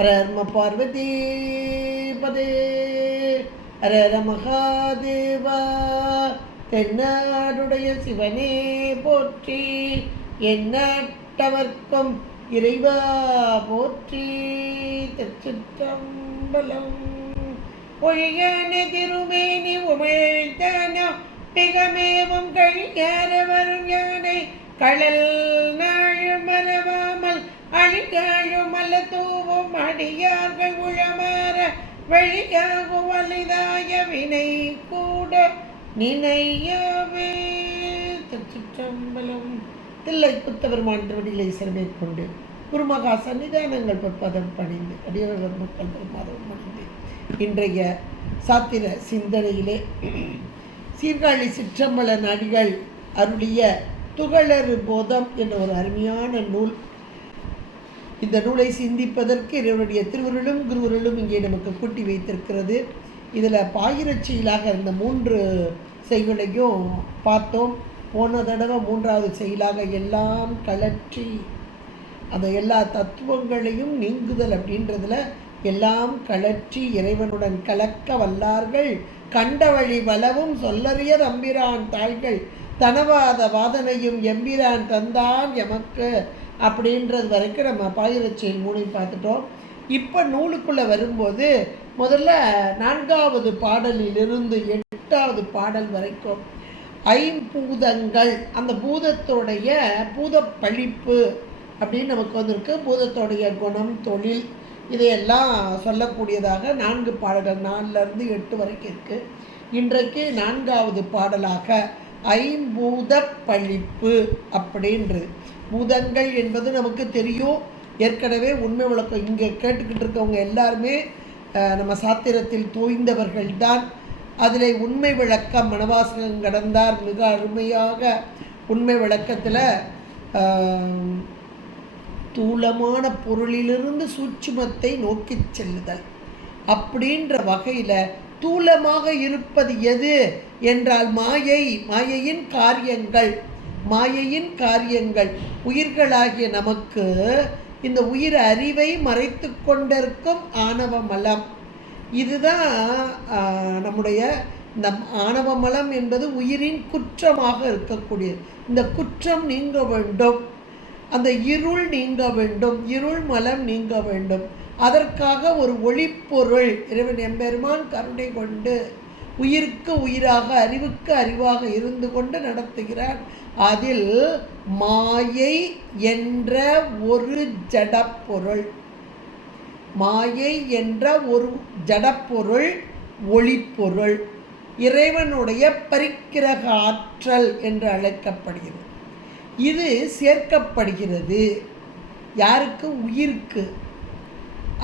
ஹர பார்வதி பதே ஹர மகாதேவா. தென்னாடுடைய சிவனே போற்றி, எந்நாட்டவர்க்கும் இறைவா போற்றி. திருச்சிற்றம்பலம். ஒழியான திருமேனி உமிழ்த்தானோ மிகமேவும் கழியார வரும் யானை கடல் நாள் மறவாமல் அழிகாழும் அல்ல தூவும் அடியார்கள் உழமாற வழியாகும் வலிதாய வினை கூட நினையவே. திருச்சிற்றம்பலம். தில்லை புத்தபெருமான் திருவடிகளை சிறமேற்கொண்டு குருமகா சன்னிதானங்கள் பொற்பதம் பணிந்து அடியவர் மக்கள் பெருமாதம் பணிந்து இன்றைய சாத்திர சிந்தனையிலே சீர்காழி சிற்றம்பல அடிகள் அருளிய துகளறு போதம் என்ற ஒரு அருமையான நூல். இந்த நூலை சிந்திப்பதற்கு இவருடைய திருவருளும் குருவருளும் இங்கே நமக்கு கூட்டி வைத்திருக்கிறது. இதில் பாயிரச் செயலாக இருந்த 3 செய்களையும் பார்த்தோம். போன தடவை 3வது செயலாக எல்லாம் கலற்றி அந்த எல்லா தத்துவங்களையும் நீங்குதல் அப்படின்றதுல எல்லாம் கலற்றி இறைவனுடன் கலக்க வல்லார்கள் கண்ட வழி வளவும் சொல்லறிய தம்பிரான் தாள்கள் தனவாத வாதனையும் எம்பிரான் தந்தான் எமக்கு அப்படின்றது வரைக்கும் நம்ம பாயிரச் செயல் 3 பார்த்துட்டோம். இப்போ நூலுக்குள்ளே வரும்போது முதல்ல 4வது பாடலிலிருந்து 8வது பாடல் வரைக்கும் ஐம்பூதங்கள், அந்த பூதத்தோடைய பூதப்பழிப்பு அப்படின்னு நமக்கு வந்திருக்கு. பூதத்தோடைய குணம், தொழில், இதையெல்லாம் சொல்லக்கூடியதாக 4 பாடல்கள் 4லேருந்து 8 வரைக்கும் இருக்குது. இன்றைக்கு 4வது பாடலாக ஐம்பூத பழிப்பு அப்படின்றது. பூதங்கள் என்பது நமக்கு தெரியும், ஏற்கனவே உண்மை விளக்கம் இங்கே கேட்டுக்கிட்டு இருக்கவங்க எல்லாருமே நம்ம சாத்திரத்தில் தோய்ந்தவர்கள்தான். அதில் உண்மை விளக்கம் மனவாசகம் கடந்தார் மிக அருமையாக உண்மை விளக்கத்தில் தூலமான பொருளிலிருந்து சூட்சுமத்தை நோக்கி செல்லுதல் அப்படின்ற வகையில் தூலமாக இருப்பது எது என்றால் மாயையின் காரியங்கள் உயிர்களாகிய நமக்கு இந்த உயிர் அறிவை மறைத்து கொண்டிருக்கும் ஆணவ மலம். இதுதான் நம்முடைய இந்த ஆணவ மலம் என்பது உயிரின் குற்றமாக இருக்கக்கூடியது. இந்த குற்றம் நீங்க வேண்டும், அந்த இருள் நீங்க வேண்டும், இருள் மலம் நீங்க வேண்டும். அதற்காக ஒரு ஒளிப்பொருள் இறைவன் எம்பெருமான் கருணை கொண்டு உயிருக்கு உயிராக அறிவுக்கு அறிவாக இருந்து கொண்டு நடத்துகிறார். அதில் மாயை என்ற ஒரு ஜடப்பொருள், மாயை என்ற ஒரு ஜடப்பொருள் ஒளிப்பொருள் இறைவனுடைய பரிக்கிரக ஆற்றல் என்று அழைக்கப்படுகிறது. இது சேர்க்கப்படுகிறது யாருக்கு? உயிருக்கு.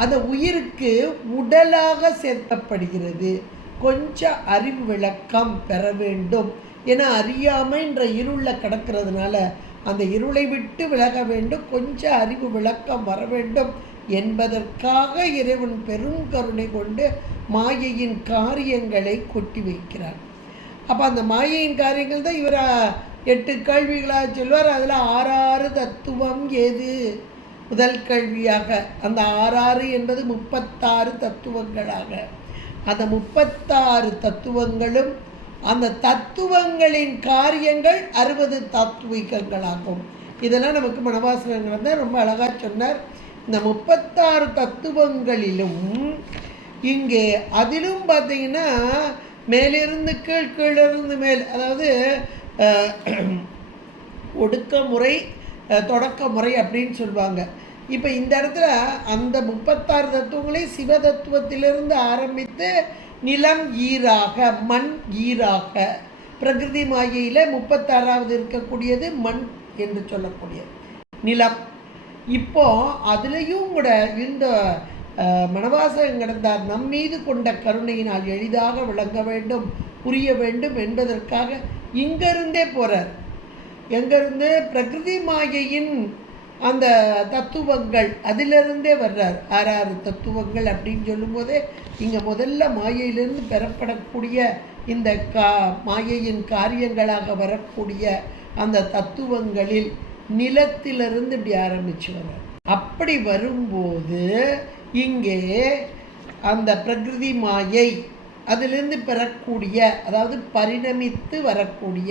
அந்த உயிருக்கு உடலாக சேர்க்கப்படுகிறது. கொஞ்சம் அறிவு விளக்கம் பெற வேண்டும். ஏன்னா அறியாமைன்ற இருளில் கிடக்கிறதுனால அந்த இருளை விட்டு விலக வேண்டும், கொஞ்சம் அறிவு விளக்கம் வர வேண்டும் என்பதற்காக இறைவன் பெரும் கருணை கொண்டு மாயையின் காரியங்களை கொட்டி வைக்கிறார். அப்போ அந்த மாயையின் காரியங்கள் தான் இவர் 8 கேள்விகளாக சொல்வார். அதில் 6 தத்துவம் ஏது? முதல் கேள்வியாக அந்த 6 என்பது 36 தத்துவங்களாக, அந்த 36 தத்துவங்களும் அந்த தத்துவங்களின் காரியங்கள் 60 தாத்விகங்களாகும். இதெல்லாம் நமக்கு மனவாசகங்கள் தான் ரொம்ப அழகாக சொன்னார். இந்த 36 தத்துவங்களிலும் இங்கே அதிலும் பார்த்தீங்கன்னா மேலிருந்து கீழ், கீழிருந்து மேல், அதாவது ஒடுக்கமுறை தொடக்க முறை அப்படின்னு சொல்லுவாங்க. இப்போ இந்த இடத்துல அந்த 36 தத்துவங்களையும் சிவ தத்துவத்திலிருந்து ஆரம்பித்து நிலம் ஈராக, மண் ஈராக, பிரகிருதி மாயையில் 36வது இருக்கக்கூடியது மண் என்று சொல்லக்கூடியது நிலம். இப்போ அதுலேயும் கூட இந்த மணவாசகம் கடந்தார் நம் மீது கொண்ட கருணையினால் எளிதாக விளங்க வேண்டும், புரிய வேண்டும் என்பதற்காக இங்கிருந்தே போகிறார். எங்கேருந்து? பிரகிருதி மாயையின் அந்த தத்துவங்கள் அதிலிருந்தே வர்றார். 6 தத்துவங்கள் அப்படின்னு சொல்லும்போதே இங்கே முதல்ல மாயையிலிருந்து பெறப்படக்கூடிய இந்த மாயையின் காரியங்களாக வரக்கூடிய அந்த தத்துவங்களில் நிலத்திலிருந்து இப்படி ஆரம்பித்து வர்றார். அப்படி வரும்போது இங்கே அந்த பிரகிருதி மாயை அதிலிருந்து பெறக்கூடிய, அதாவது பரிணமித்து வரக்கூடிய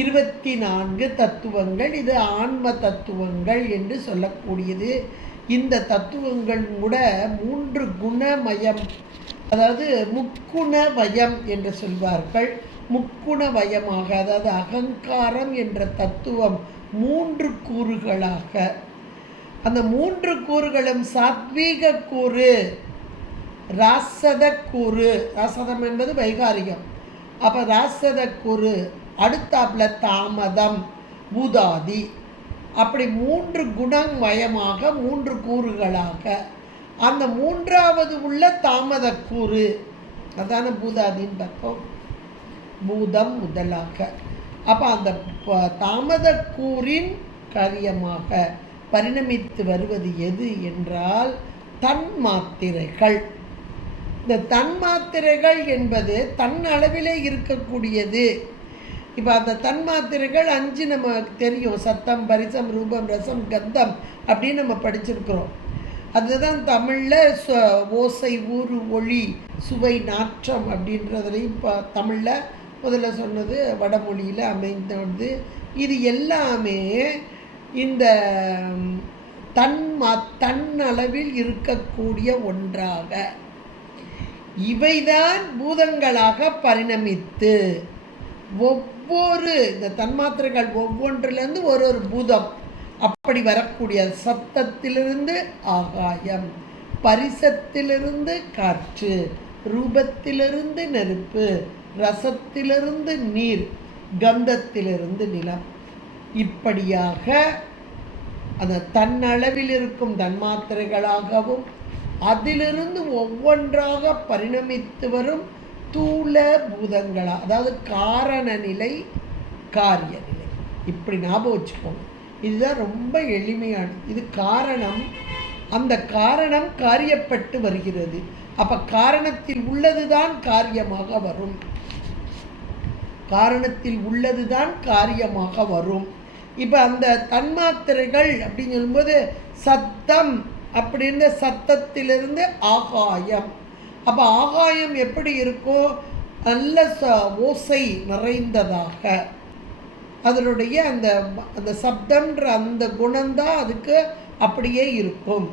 24 தத்துவங்கள், இது ஆன்ம தத்துவங்கள் என்று சொல்லக்கூடியது. இந்த தத்துவங்கள் கூட 3 குணமயம், அதாவது முக்குணவயம் என்று சொல்வார்கள். முக்குணவயமாக, அதாவது அகங்காரம் என்ற தத்துவம் 3 கூறுகளாக, அந்த 3 கூறுகளும் சாத்வீக கூறு, ராசத கூறு, ராசதம் என்பது வைகாரியம், அப்போ ராசத கூறு, அடுத்தாப்புல தாமதம், பூதாதி, அப்படி 3 குணமயமாக 3 கூறுகளாக, அந்த 3வது உள்ள தாமத கூறு, அதான பூதாதின்னு பார்த்தோம், பூதம் முதலாக. அப்போ அந்த தாமத கூறின் காரியமாக பரிணமித்து வருவது எது என்றால் தன்மாத்திரைகள். இந்த தன்மாத்திரைகள் என்பது தன் அளவிலே இருக்கக்கூடியது. இப்போ அந்த தன்மாத்திரைகள் 5 நமக்கு தெரியும். சத்தம், பரிசம், ரூபம், ரசம், கந்தம் அப்படின்னு நம்ம படிச்சிருக்கிறோம். அதுதான் தமிழில் ஓசை, ஊறு, ஒளி, சுவை, நாற்றம் அப்படின்றதுலையும் இப்போ தமிழில் முதல்ல சொன்னது, வடமொழியில் அமைந்தது. இது எல்லாமே இந்த தன்னளவில் இருக்கக்கூடிய ஒன்றாக இவைதான் பூதங்களாக பரிணமித்து ஒவ்வொரு இந்த தன்மாத்திரைகள் ஒவ்வொன்றிலிருந்து ஒரு பூதம் அப்படி வரக்கூடிய, சத்தத்திலிருந்து ஆகாயம், பரிசத்திலிருந்து காற்று, ரூபத்திலிருந்து நெருப்பு, ரசத்திலிருந்து நீர், கந்தத்திலிருந்து நிலம், இப்படியாக அந்த தன்னளவில் இருக்கும் தன்மாத்திரைகளாகவும் அதிலிருந்து ஒவ்வொன்றாக பரிணமித்து வரும் தூள பூதங்களா, அதாவது காரண நிலை, காரிய நிலை. இப்படி ஞாபகம் வச்சுக்கோங்க. இதுதான் ரொம்ப எளிமையானது. இது காரணம், அந்த காரணம் காரியப்பட்டு வருகிறது. அப்போ காரணத்தில் உள்ளதுதான் காரியமாக வரும், காரணத்தில் உள்ளதுதான் காரியமாக வரும். இப்போ அந்த தன்மாத்திரைகள் அப்படின்னு சொல்லும்போது சத்தம் அப்படின்ற சத்தத்திலிருந்து ஆகாயம். அப்போ ஆகாயம் எப்படி இருக்கும்? நல்ல ஓசை நிறைந்ததாக, அதனுடைய அந்த அந்த சப்தம்ன்ற அந்த குணம்தான் அதுக்கு அப்படியே இருக்கும்.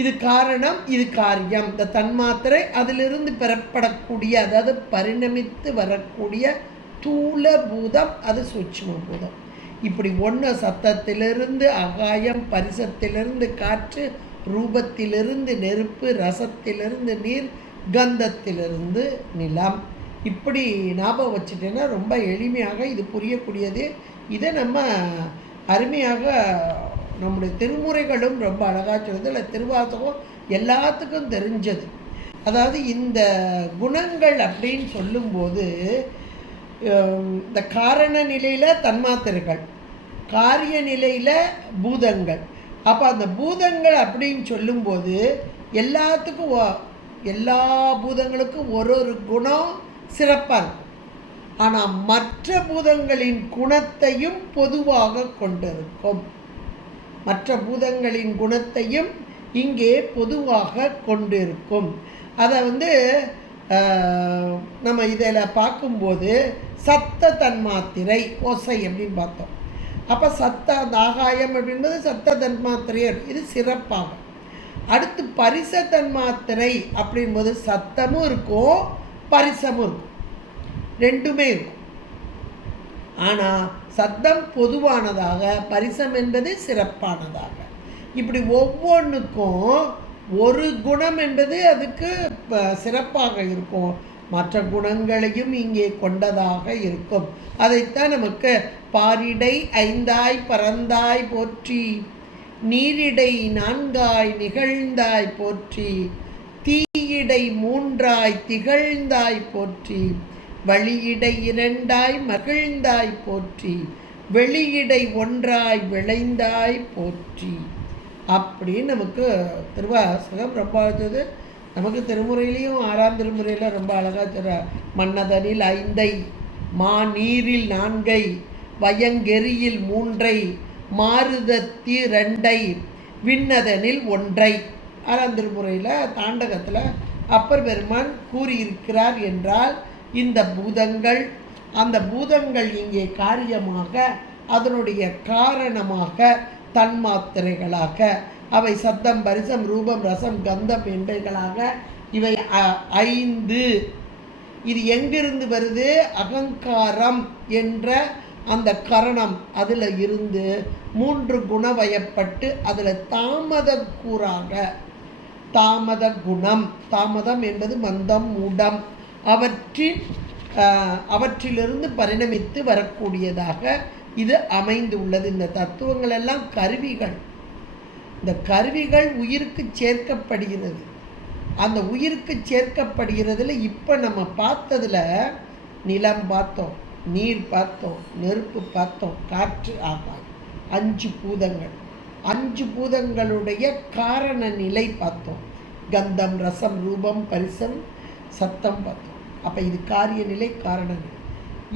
இது காரணம், இது காரியம். இந்த தன்மாத்திரை அதிலிருந்து பெறப்படக்கூடிய, அதாவது பரிணமித்து வரக்கூடிய தூள பூதம், அது சூட்சும பூதம். இப்படி ஒன்று சத்தத்திலிருந்து ஆகாயம், பரிசத்திலிருந்து காற்று, ரூபத்திலிருந்து நெருப்பு, ரசத்திலிருந்து நீர், கந்தத்திலிருந்து நிலம். இப்படி ஞாபகம் வச்சுட்டேன்னா ரொம்ப எளிமையாக இது புரியக்கூடியது. இதை நம்ம அருமையாக நம்முடைய திருமுறைகளும் ரொம்ப அழகாக சொல்லுது. இல்லை, திருவாசகம் எல்லாத்துக்கும் தெரிஞ்சது. அதாவது இந்த குணங்கள் அப்படின்னு சொல்லும்போது இந்த காரண நிலையில் தன்மாத்திரைகள், காரிய நிலையில் பூதங்கள். அப்போ அந்த பூதங்கள் அப்படின்னு சொல்லும்போது எல்லாத்துக்கும் எல்லா பூதங்களுக்கும் ஒரு ஒரு குணம் சிறப்பாக இருக்கும். ஆனால் மற்ற பூதங்களின் குணத்தையும் பொதுவாக கொண்டிருக்கும். மற்ற பூதங்களின் குணத்தையும் இங்கே பொதுவாக கொண்டிருக்கும். அதை நம்ம இதில் பார்க்கும்போது சத்த தன்மாத்திரை, ஓசை அப்படின்னு பார்த்தோம். அப்போ சத்த, அந்த ஆகாயம் அப்படின்றது சத்த தன்மாத்திரை, இது சிறப்பாக. அடுத்து பரிச தன்மாத்திரை அப்படின்போது சத்தமும் இருக்கும், பரிசமும் இருக்கும், ரெண்டுமே இருக்கும். ஆனால் சத்தம் பொதுவானதாக, பரிசம் என்பது சிறப்பானதாக. இப்படி ஒவ்வொன்றுக்கும் ஒரு குணம் என்பது அதுக்கு சிறப்பாக இருக்கும், மற்ற குணங்களையும் இங்கே கொண்டதாக இருக்கும். அதைத்தான் நமக்கு பாரிடை ஐந்தாய் பறந்தாய் போற்றி நீரிடை நான்காய் நிகழ்ந்தாய் போற்றி, தீயிடை மூன்றாய் திகழ்ந்தாய் போற்றி, வழியிடை இரண்டாய் மகிழ்ந்தாய் போற்றி, வெளியிடை ஒன்றாய் விளைந்தாய் போற்றி. அப்படின்னு நமக்கு திருவாசகம் ரொம்ப அழைச்சது. நமக்கு திருமுறையிலையும் 6ஆம் திருமுறையில் ரொம்ப அழகாக சொல்ற, மன்னதனில் 5ஐ மா நீரில் 4ஐ வயங்கெரியில் 3ஐ மாறுதத்தி 2ஐ விண்ணதனில் 1ஐ 6ஆம் திருமுறையில் தாண்டகத்தில் அப்பர் பெருமான் கூறியிருக்கிறார். என்றால் இந்த பூதங்கள், அந்த பூதங்கள் இங்கே காரியமாக, அதனுடைய காரணமாக தன்மாத்திரைகளாக, அவை சத்தம் பரிசம் ரூபம் ரசம் கந்தம் என்பவைகளாக இவை 5. இது எங்கிருந்து வருது? அகங்காரம் என்ற அந்த கரணம், அதில் இருந்து 3 குணவயப்பட்டு அதில் தாமத கூறாக, தாமத குணம், தாமதம் என்பது மந்தம் மூடம், அவற்றிலிருந்து பரிணமித்து வரக்கூடியதாக இது அமைந்து உள்ளது. இந்த தத்துவங்கள் எல்லாம் கருவிகள். இந்த கருவிகள் உயிருக்கு சேர்க்கப்படுகிறது. அந்த உயிருக்கு சேர்க்கப்படுகிறதுல இப்போ நம்ம பார்த்ததில் நிலம் பார்த்தோம், நீர் பார்த்தோம், நெருப்பு பார்த்தோம், காற்று, ஆகாயம், 5 பூதங்கள். 5 பூதங்களுடைய காரண நிலை பார்த்தோம். கந்தம் ரசம் ரூபம் பரிசம் சத்தம் பார்த்தோம். அப்போ இது காரிய நிலை, காரண நிலை.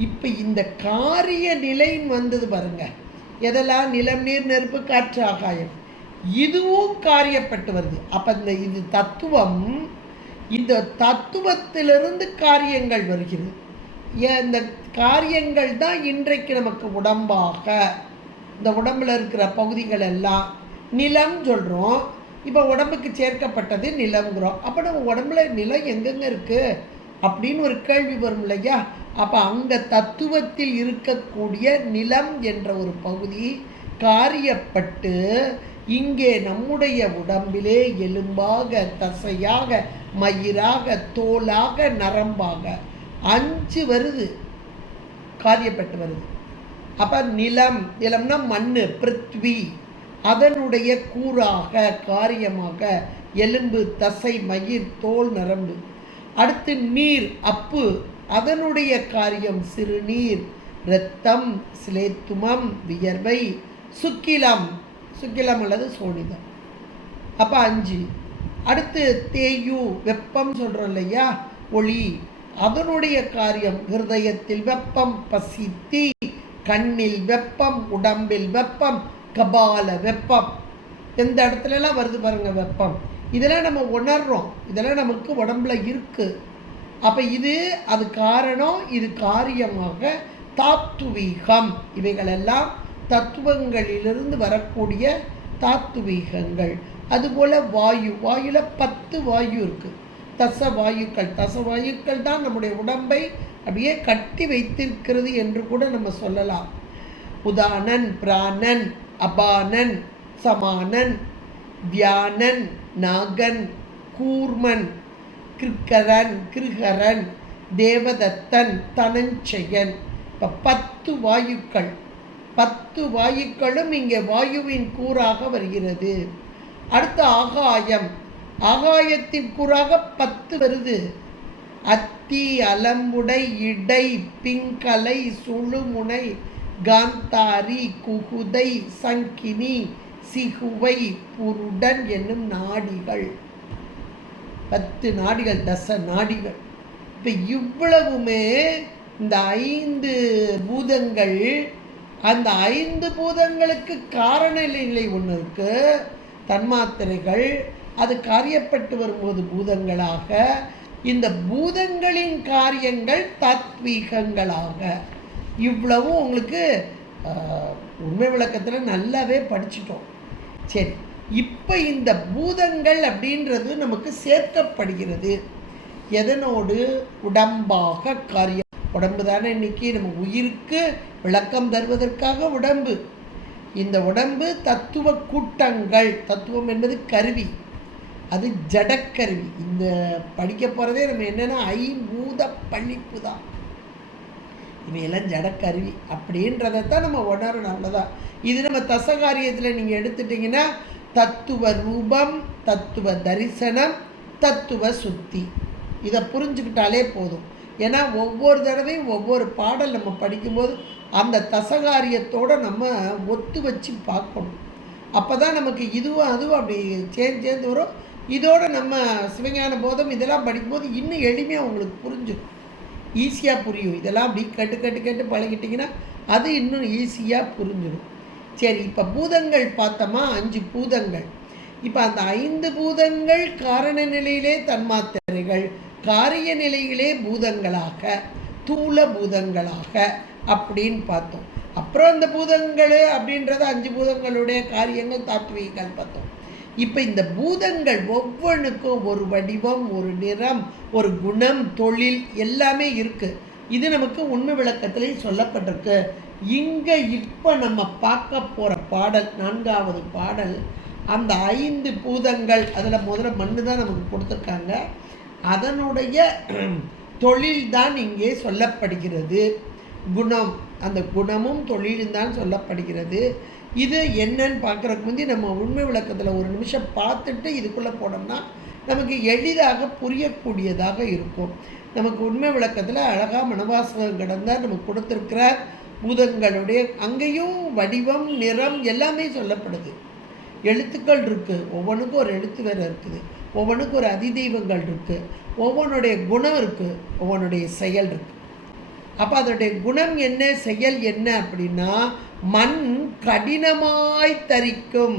இப்போ இந்த காரிய நிலைன்னு வந்தது பாருங்க, எதெல்லாம்? நிலம் நீர் நெருப்பு காற்று ஆகாயம், இதுவும் காரியப்பட்டு வருது. அப்போ இது தத்துவம், இந்த தத்துவத்திலிருந்து காரியங்கள் வருகிறது. இந்த காரியங்கள் தான் இன்றைக்கு நமக்கு உடம்பாக, இந்த உடம்பில் இருக்கிற பகுதிகள் எல்லாம் நிலம் சொல்கிறோம். இப்போ உடம்புக்கு சேர்க்கப்பட்டது நிலம்ங்கிறோம். அப்போ நம்ம உடம்புல நிலம் எங்கெங்கே இருக்குது அப்படின்னு ஒரு கேள்வி வரும் இல்லையா? அப்போ அங்கே தத்துவத்தில் இருக்கக்கூடிய நிலம் என்ற ஒரு பகுதி காரியப்பட்டு இங்கே நம்முடைய உடம்பிலே எலும்பாக, தசையாக, மயிராக, தோலாக, நரம்பாக 5 வருது, காரியப்பட்டு வருது. அப்போ நிலம், நிலம்னா மண், பிருத்வி, அதனுடைய கூறாக காரியமாக எலும்பு, தசை, மயிர், தோல், நரம்பு. அடுத்து நீர், அப்பு, அதனுடைய காரியம் சிறுநீர், இரத்தம், சிலேத்துமம், வியர்வை, சுக்கிலம், சுக்கிலம் அல்லது சோனிதம். அப்போ 5. அடுத்து தேயு, வெப்பம் சொல்கிறோம் இல்லையா, ஒளி, அதனுடைய காரியம் ஹிருதயத்தில் வெப்பம், பசி, தீ, கண்ணில் வெப்பம், உடம்பில் வெப்பம், கபால வெப்பம். எந்த இடத்துலலாம் வருது பாருங்கள் வெப்பம். இதெல்லாம் நம்ம உணர்றோம், இதெல்லாம் நமக்கு உடம்புல இருக்குது. அப்போ இது அது காரணம், இது காரியமாக தாத்துவீகம். இவைகளெல்லாம் தத்துவங்களிலிருந்து வரக்கூடிய தாத்துவீகங்கள். அதுபோல் வாயு, வாயுல 10 வாயு இருக்குது. தசவாயுக்கள், தசவாயுக்கள் தான் நம்முடைய உடம்பை அப்படியே கட்டி வைத்திருக்கிறது என்று கூட நம்ம சொல்லலாம். உதானன், பிராணன், அபானன், சமானன், வியானன், நாகன், கூர்மன், கிருக்கரன், கிருஹரன், தேவதத்தன், தனஞ்சயன். இப்போ 10 வாயுக்கள், 10 வாயுக்களும் இங்கே வாயுவின் கூறாக வருகிறது. அடுத்து ஆகாயம், ஆகாயத்தின் கூறாக 10 வருது. அத்தி, அலம்புடை, இடை, பிங்கலை, சுழுமுனை, காந்தாரி, குகுதை, சங்கினி, சிகுவை, புருடன் என்னும் நாடிகள். 10 நாடிகள், தச நாடிகள். இப்போ இவ்வளவுமே இந்த 5 பூதங்கள், அந்த 5 பூதங்களுக்கு காரண நிலை ஒன்று இருக்கு, தன்மாத்திரைகள். அது காரியப்பட்டு வரும்போது பூதங்களாக, இந்த பூதங்களின் காரியங்கள் தாத்வீகங்களாக. இவ்வளவும் உங்களுக்கு உண்மை விளக்கத்தில் நல்லாவே படிச்சிட்டோம். சரி, இப்போ இந்த பூதங்கள் அப்படின்றது நமக்கு சேர்க்கப்படுகிறது எதனோடு? உடம்பாக காரியம். உடம்பு தானே இன்னைக்கு நம்ம உயிருக்கு விளக்கம் தருவதற்காக உடம்பு. இந்த உடம்பு தத்துவ கூட்டங்கள். தத்துவம் என்பது கருவி, அது ஜடக்கருவி. இந்த படிக்க போகிறதே நம்ம என்னென்னா ஐம்பூத பழிப்பு தான். இவையெல்லாம் ஜடக்கருவி அப்படின்றதைத்தான் நம்ம உணரணும். அவ்வளோதான். இது நம்ம தசகாரியத்தில் நீங்கள் எடுத்துட்டிங்கன்னா தத்துவ ரூபம், தத்துவ தரிசனம், தத்துவ சுத்தி, இதை புரிஞ்சுக்கிட்டாலே போதும். ஏன்னா ஒவ்வொரு தடவையும் ஒவ்வொரு பாடல் நம்ம படிக்கும்போது அந்த தசகாரியத்தோடு நம்ம ஒத்து வச்சு பார்க்கணும். அப்போ தான் நமக்கு இதுவும் அதுவும் அப்படி சேர்ந்து வரும். இதோடு நம்ம சிவஞான போதம் இதெல்லாம் படிக்கும்போது இன்னும் எளிமையாக உங்களுக்கு புரிஞ்சிடும், ஈஸியாக புரியும். இதெல்லாம் அப்படி கேட்டு பழகிட்டிங்கன்னா அது இன்னும் ஈஸியாக புரிஞ்சிடும். சரி, இப்போ பூதங்கள் பார்த்தோமா, 5 பூதங்கள். இப்போ அந்த 5 பூதங்கள் காரண நிலையிலே தன்மாத்திரைகள், காரிய நிலையிலே பூதங்களாக, தூல பூதங்களாக அப்படின்னு பார்த்தோம். அப்புறம் அந்த பூதங்கள் அப்படின்றத 5 பூதங்களுடைய காரியங்கள் தாத்வீகங்கள் பார்த்தோம். இப்போ இந்த பூதங்கள் ஒவ்வொன்றுக்கும் ஒரு வடிவம், ஒரு நிறம், ஒரு குணம், தொழில் எல்லாமே இருக்குது. இது நமக்கு உண்மை விளக்கத்திலையும் சொல்லப்பட்டிருக்கு. இங்கே இப்போ நம்ம பார்க்க போகிற பாடல் 4வது பாடல், அந்த 5 பூதங்கள், அதில் முதல்ல மண்ணு தான் நமக்கு கொடுத்துருக்காங்க, அதனுடைய தொழில் தான் இங்கே சொல்லப்படுகிறது. குணம், அந்த குணமும் தொழிலும் தான் சொல்லப்படுகிறது. இது என்னன்னு பார்க்குறதுக்கு முந்தி நம்ம உண்மை விளக்கத்தில் ஒரு நிமிஷம் பார்த்துட்டு இதுக்குள்ளே போனோம்னா நமக்கு எளிதாக புரியக்கூடியதாக இருக்கும். நமக்கு உண்மை விளக்கத்தில் அழகாக மனவாசகம் கடந்தால் நமக்கு கொடுத்துருக்கிற பூதங்களுடைய அங்கேயும் வடிவம், நிறம் எல்லாமே சொல்லப்படுது. எழுத்துக்கள் இருக்குது, ஒவ்வொன்றுக்கும் ஒரு எழுத்து வேறு இருக்குது, ஒவ்வொன்றுக்கும் ஒரு அதிதெய்வங்கள் இருக்குது, ஒவ்வொன்றுடைய குணம் இருக்குது, ஒவ்வொன்றுடைய செயல் இருக்குது. அப்போ அதனுடைய குணம் என்ன, செயல் என்ன அப்படின்னா, மண் கடினமாய் தரிக்கும்.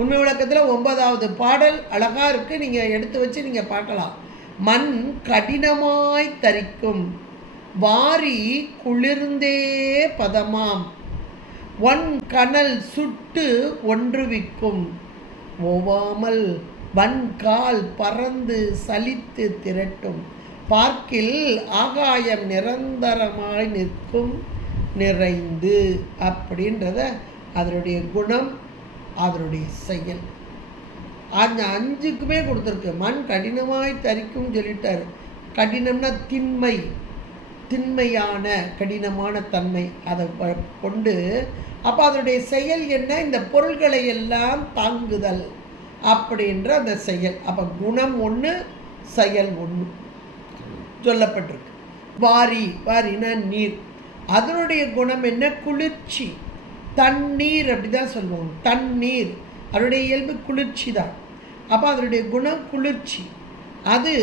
உண்மை விளக்கத்தில் 9வது பாடல் அழகாக இருக்குது, நீங்கள் எடுத்து வச்சு நீங்கள் பார்க்கலாம். மண் கடினமாய் தரிக்கும், வாரி குளிர்ந்தே பதமாம், ஒன் கனல் சுட்டு ஒன்றுவிக்கும், ஓவாமல் வன்கால் பறந்து சலித்து திரட்டும், பார்க்கில் ஆகாயம் நிரந்தரமாய் நிற்கும் நிறைந்து அப்படின்றத அதனுடைய குணம், அதனுடைய செயல். அந்த 5க்குமே கொடுத்துருக்கு. மண் கடினமாய் தரிக்கும் சொல்லிட்டார். கடினம்னா திண்மை, திண்மையான கடினமான தன்மை அதை கொண்டு. அப்போ அதனுடைய செயல் என்ன, இந்த பொருள்களை எல்லாம் தாங்குதல் அப்படின்ற அந்த செயல். அப்போ குணம் ஒன்று, செயல் ஒன்று சொல்லப்பட்டிருக்கு. வாரி, வாரினா நீர், அதனுடைய குணம் என்ன, குளிர்ச்சி. தண்ணீர் அப்படி தான் சொல்லுவோம், தண்ணீர் அதனுடைய இயல்பு குளிர்ச்சி தான். அப்போ அதனுடைய குணம் குளிர்ச்சி. அது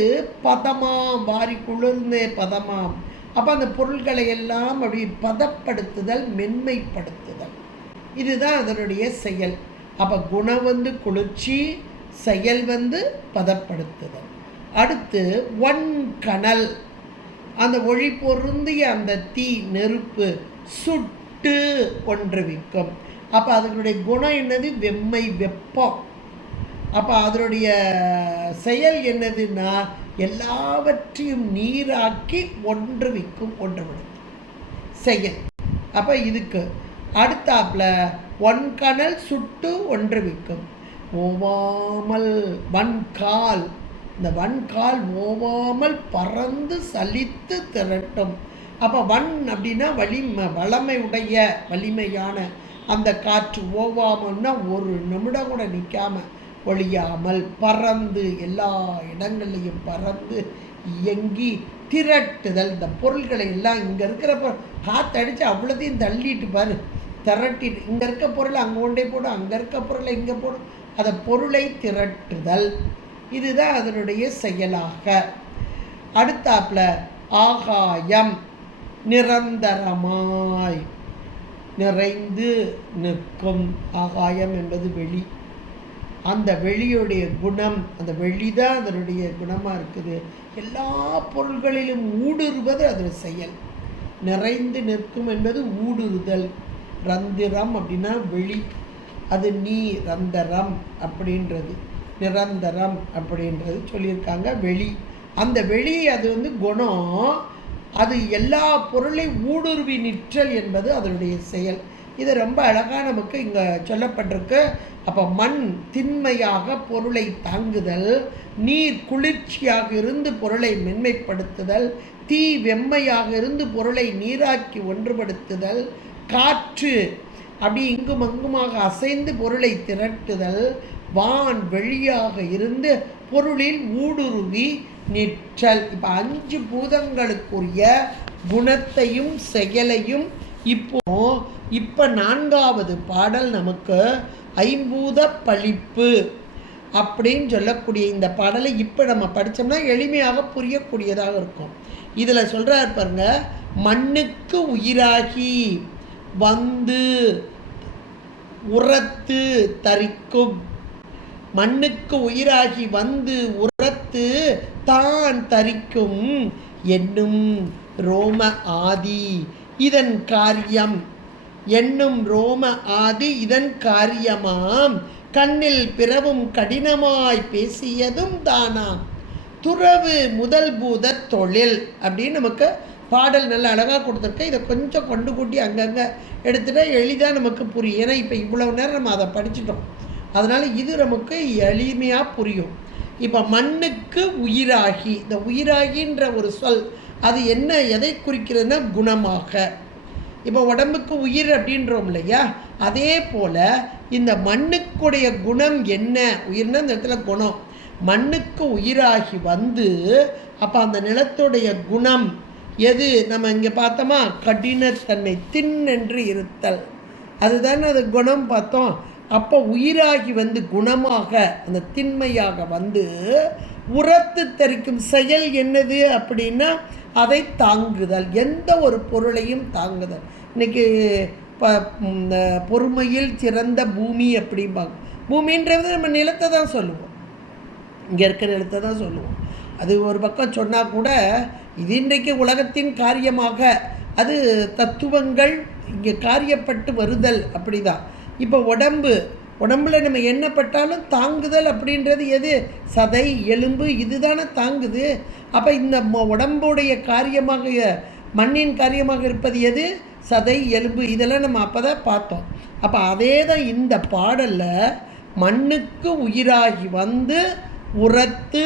பதமாம், வாரி குளிர்ந்தே பதமாம். அப்போ அந்த பொருட்களை எல்லாம் அப்படி பதப்படுத்துதல், மென்மைப்படுத்துதல், இதுதான் அதனுடைய செயல். அப்போ குணம் வந்து குளிர்ச்சி, செயல் வந்து பதப்படுத்துதல். அடுத்து ஒன் கனல், அந்த ஒளி பொருந்திய அந்த தீ, நெருப்பு சுட்டு ஒன்றுவிக்கும். அப்போ அதனுடைய குணம் என்னது, வெம்மை, வெப்பம். அப்போ அதனுடைய செயல் என்னதுன்னா, எல்லாவற்றையும் நீராக்கி ஒன்றுவிக்கும், ஒன்றுவிடும் செயல். அப்போ இதுக்கு அடுத்தாப்புல ஒன் கனல் சுட்டு ஒன்றுவிக்கும், ஓவாமல் வன்கால், இந்த வன்கால் ஓவாமல் பறந்து சலித்து திரட்டும். அப்போ வன் அப்படின்னா வளமை உடைய வலிமையான அந்த காற்று. ஓவாமல்னா ஒரு நிமிடம் கூட நிற்காம ஒழியாமல் பறந்து எல்லா இடங்கள்லையும் பறந்து இயங்கி திரட்டுதல். இந்த பொருள்களை எல்லாம் இங்கே இருக்கிற காற்றடிச்சு அவ்வளோத்தையும் தள்ளிட்டு பாரு, திரட்டிட்டு, இங்கே இருக்க பொருளை அங்கே கொண்டே போடும், அங்கே இருக்க பொருளை இங்கே போடும், அதை பொருளை திரட்டுதல், இதுதான் அதனுடைய செயலாக. அடுத்தாப்புல ஆகாயம், நிரந்தரமாய் நிறைந்து நிற்கும். ஆகாயம் என்பது வெளி, அந்த வெளியுடைய குணம், அந்த வெளிதான் அதனுடைய குணமாக இருக்குது. எல்லா பொருள்களிலும் ஊடுருவது அதனுடைய செயல். நிறைந்து நிற்கும் என்பது ஊடுருதல். ரந்திரம் அப்படின்னா வெளி, அது நீ ரந்தரம் அப்படின்றது, நிரந்தரம் அப்படின்றது சொல்லியிருக்காங்க. வெளி, அந்த வெளி அது வந்து குணம். அது எல்லா பொருளையும் ஊடுருவி நிற்றல் என்பது அதனுடைய செயல். இது ரொம்ப அழகாக நமக்கு இங்கே சொல்லப்பட்டிருக்கு. அப்போ மண் திண்மையாக பொருளை தாங்குதல், நீர் குளிர்ச்சியாக இருந்து பொருளை மென்மைப்படுத்துதல், தீ வெம்மையாக இருந்து பொருளை நீராக்கி ஒன்றுபடுத்துதல், காற்று அப்படி இங்கும் அங்குமாக அசைந்து பொருளை திரட்டுதல், வான் வெளியாக இருந்து பொருளில் ஊடுருவி நிற்றல். இப்போ 5 பூதங்களுக்குரிய குணத்தையும் செயலையும் இப்போ 4வது பாடல் நமக்கு ஐம்பூத பழிப்பு அப்படின்னு சொல்லக்கூடிய இந்த பாடலை இப்போ நம்ம படித்தோம்னா எளிமையாக புரியக்கூடியதாக இருக்கும். இதில் சொல்கிறார் பாருங்க, மண்ணுக்கு உயிராகி வந்து உரத்து தரிக்கும், மண்ணுக்கு உயிராகி வந்து உரத்து தான் தரிக்கும் என்னும் ரோம ஆதி இதன் காரியம், என்னும் ரோம ஆதி இதன் காரியமாம், கண்ணில் பிறவும் கடினமாய் பேசியதும் தானாம், துறவு முதல் பூத தொழில் அப்படின்னு நமக்கு பாடல் நல்ல அழகாக கொடுத்துருக்கேன். இதை கொஞ்சம் கொண்டு கூட்டி அங்கங்கே எடுத்துகிட்டா எளிதாக நமக்கு புரியும். ஏன்னா இப்போ இவ்வளவு நேரம் நம்ம அதை படிச்சிட்டோம், அதனால் இது நமக்கு எளிமையாக புரியும். இப்போ மண்ணுக்கு உயிராகி, இந்த உயிராகின்ற ஒரு சொல் அது என்ன, எதை குறிக்கிறதுனா குணமாக. இப்போ உடம்புக்கு உயிர் அப்படின்றோம் இல்லையா, அதே போல் இந்த மண்ணுக்குடைய குணம் என்ன, உயிர்னா இந்த இடத்துல குணம், மண்ணுக்கு உயிராகி வந்து அப்போ அந்த நிலத்துடைய குணம் எது, நம்ம இங்கே பார்த்தோமா கடினத்தன்மை, தின்னென்று இருத்தல், அதுதானே அது குணம் பார்த்தோம். அப்போ உயிராகி வந்து குணமாக அந்த திண்மையாக வந்து உரத்து தரிக்கும் செயல் என்னது அப்படின்னா அதை தாங்குதல், எந்த ஒரு பொருளையும் தாங்குதல். இன்றைக்கி பொறுமையில் சிறந்த பூமி அப்படிம்பாங்க. பூமின்றது நம்ம நிலத்தை தான் சொல்லுவோம், இங்கே இருக்கிற நிலத்தை தான் சொல்லுவோம். அது ஒரு பக்கம் சொன்னால் கூட இது இன்றைக்கு உலகத்தின் காரியமாக அது தத்துவங்கள் இங்கே காரியப்பட்டு வருதல் அப்படி தான். இப்போ உடம்பில் நம்ம என்ன பட்டாலும் தாங்குதல் அப்படின்றது எது, சதை எலும்பு இதுதானே தாங்குது. அப்போ இந்த உடம்புடைய காரியமாக மண்ணின் காரியமாக இருப்பது எது, சதை எலும்பு, இதெல்லாம் நம்ம அப்போ தான் பார்த்தோம். அப்போ அதே தான் இந்த பாடலில் மண்ணுக்கு உயிராகி வந்து உரத்து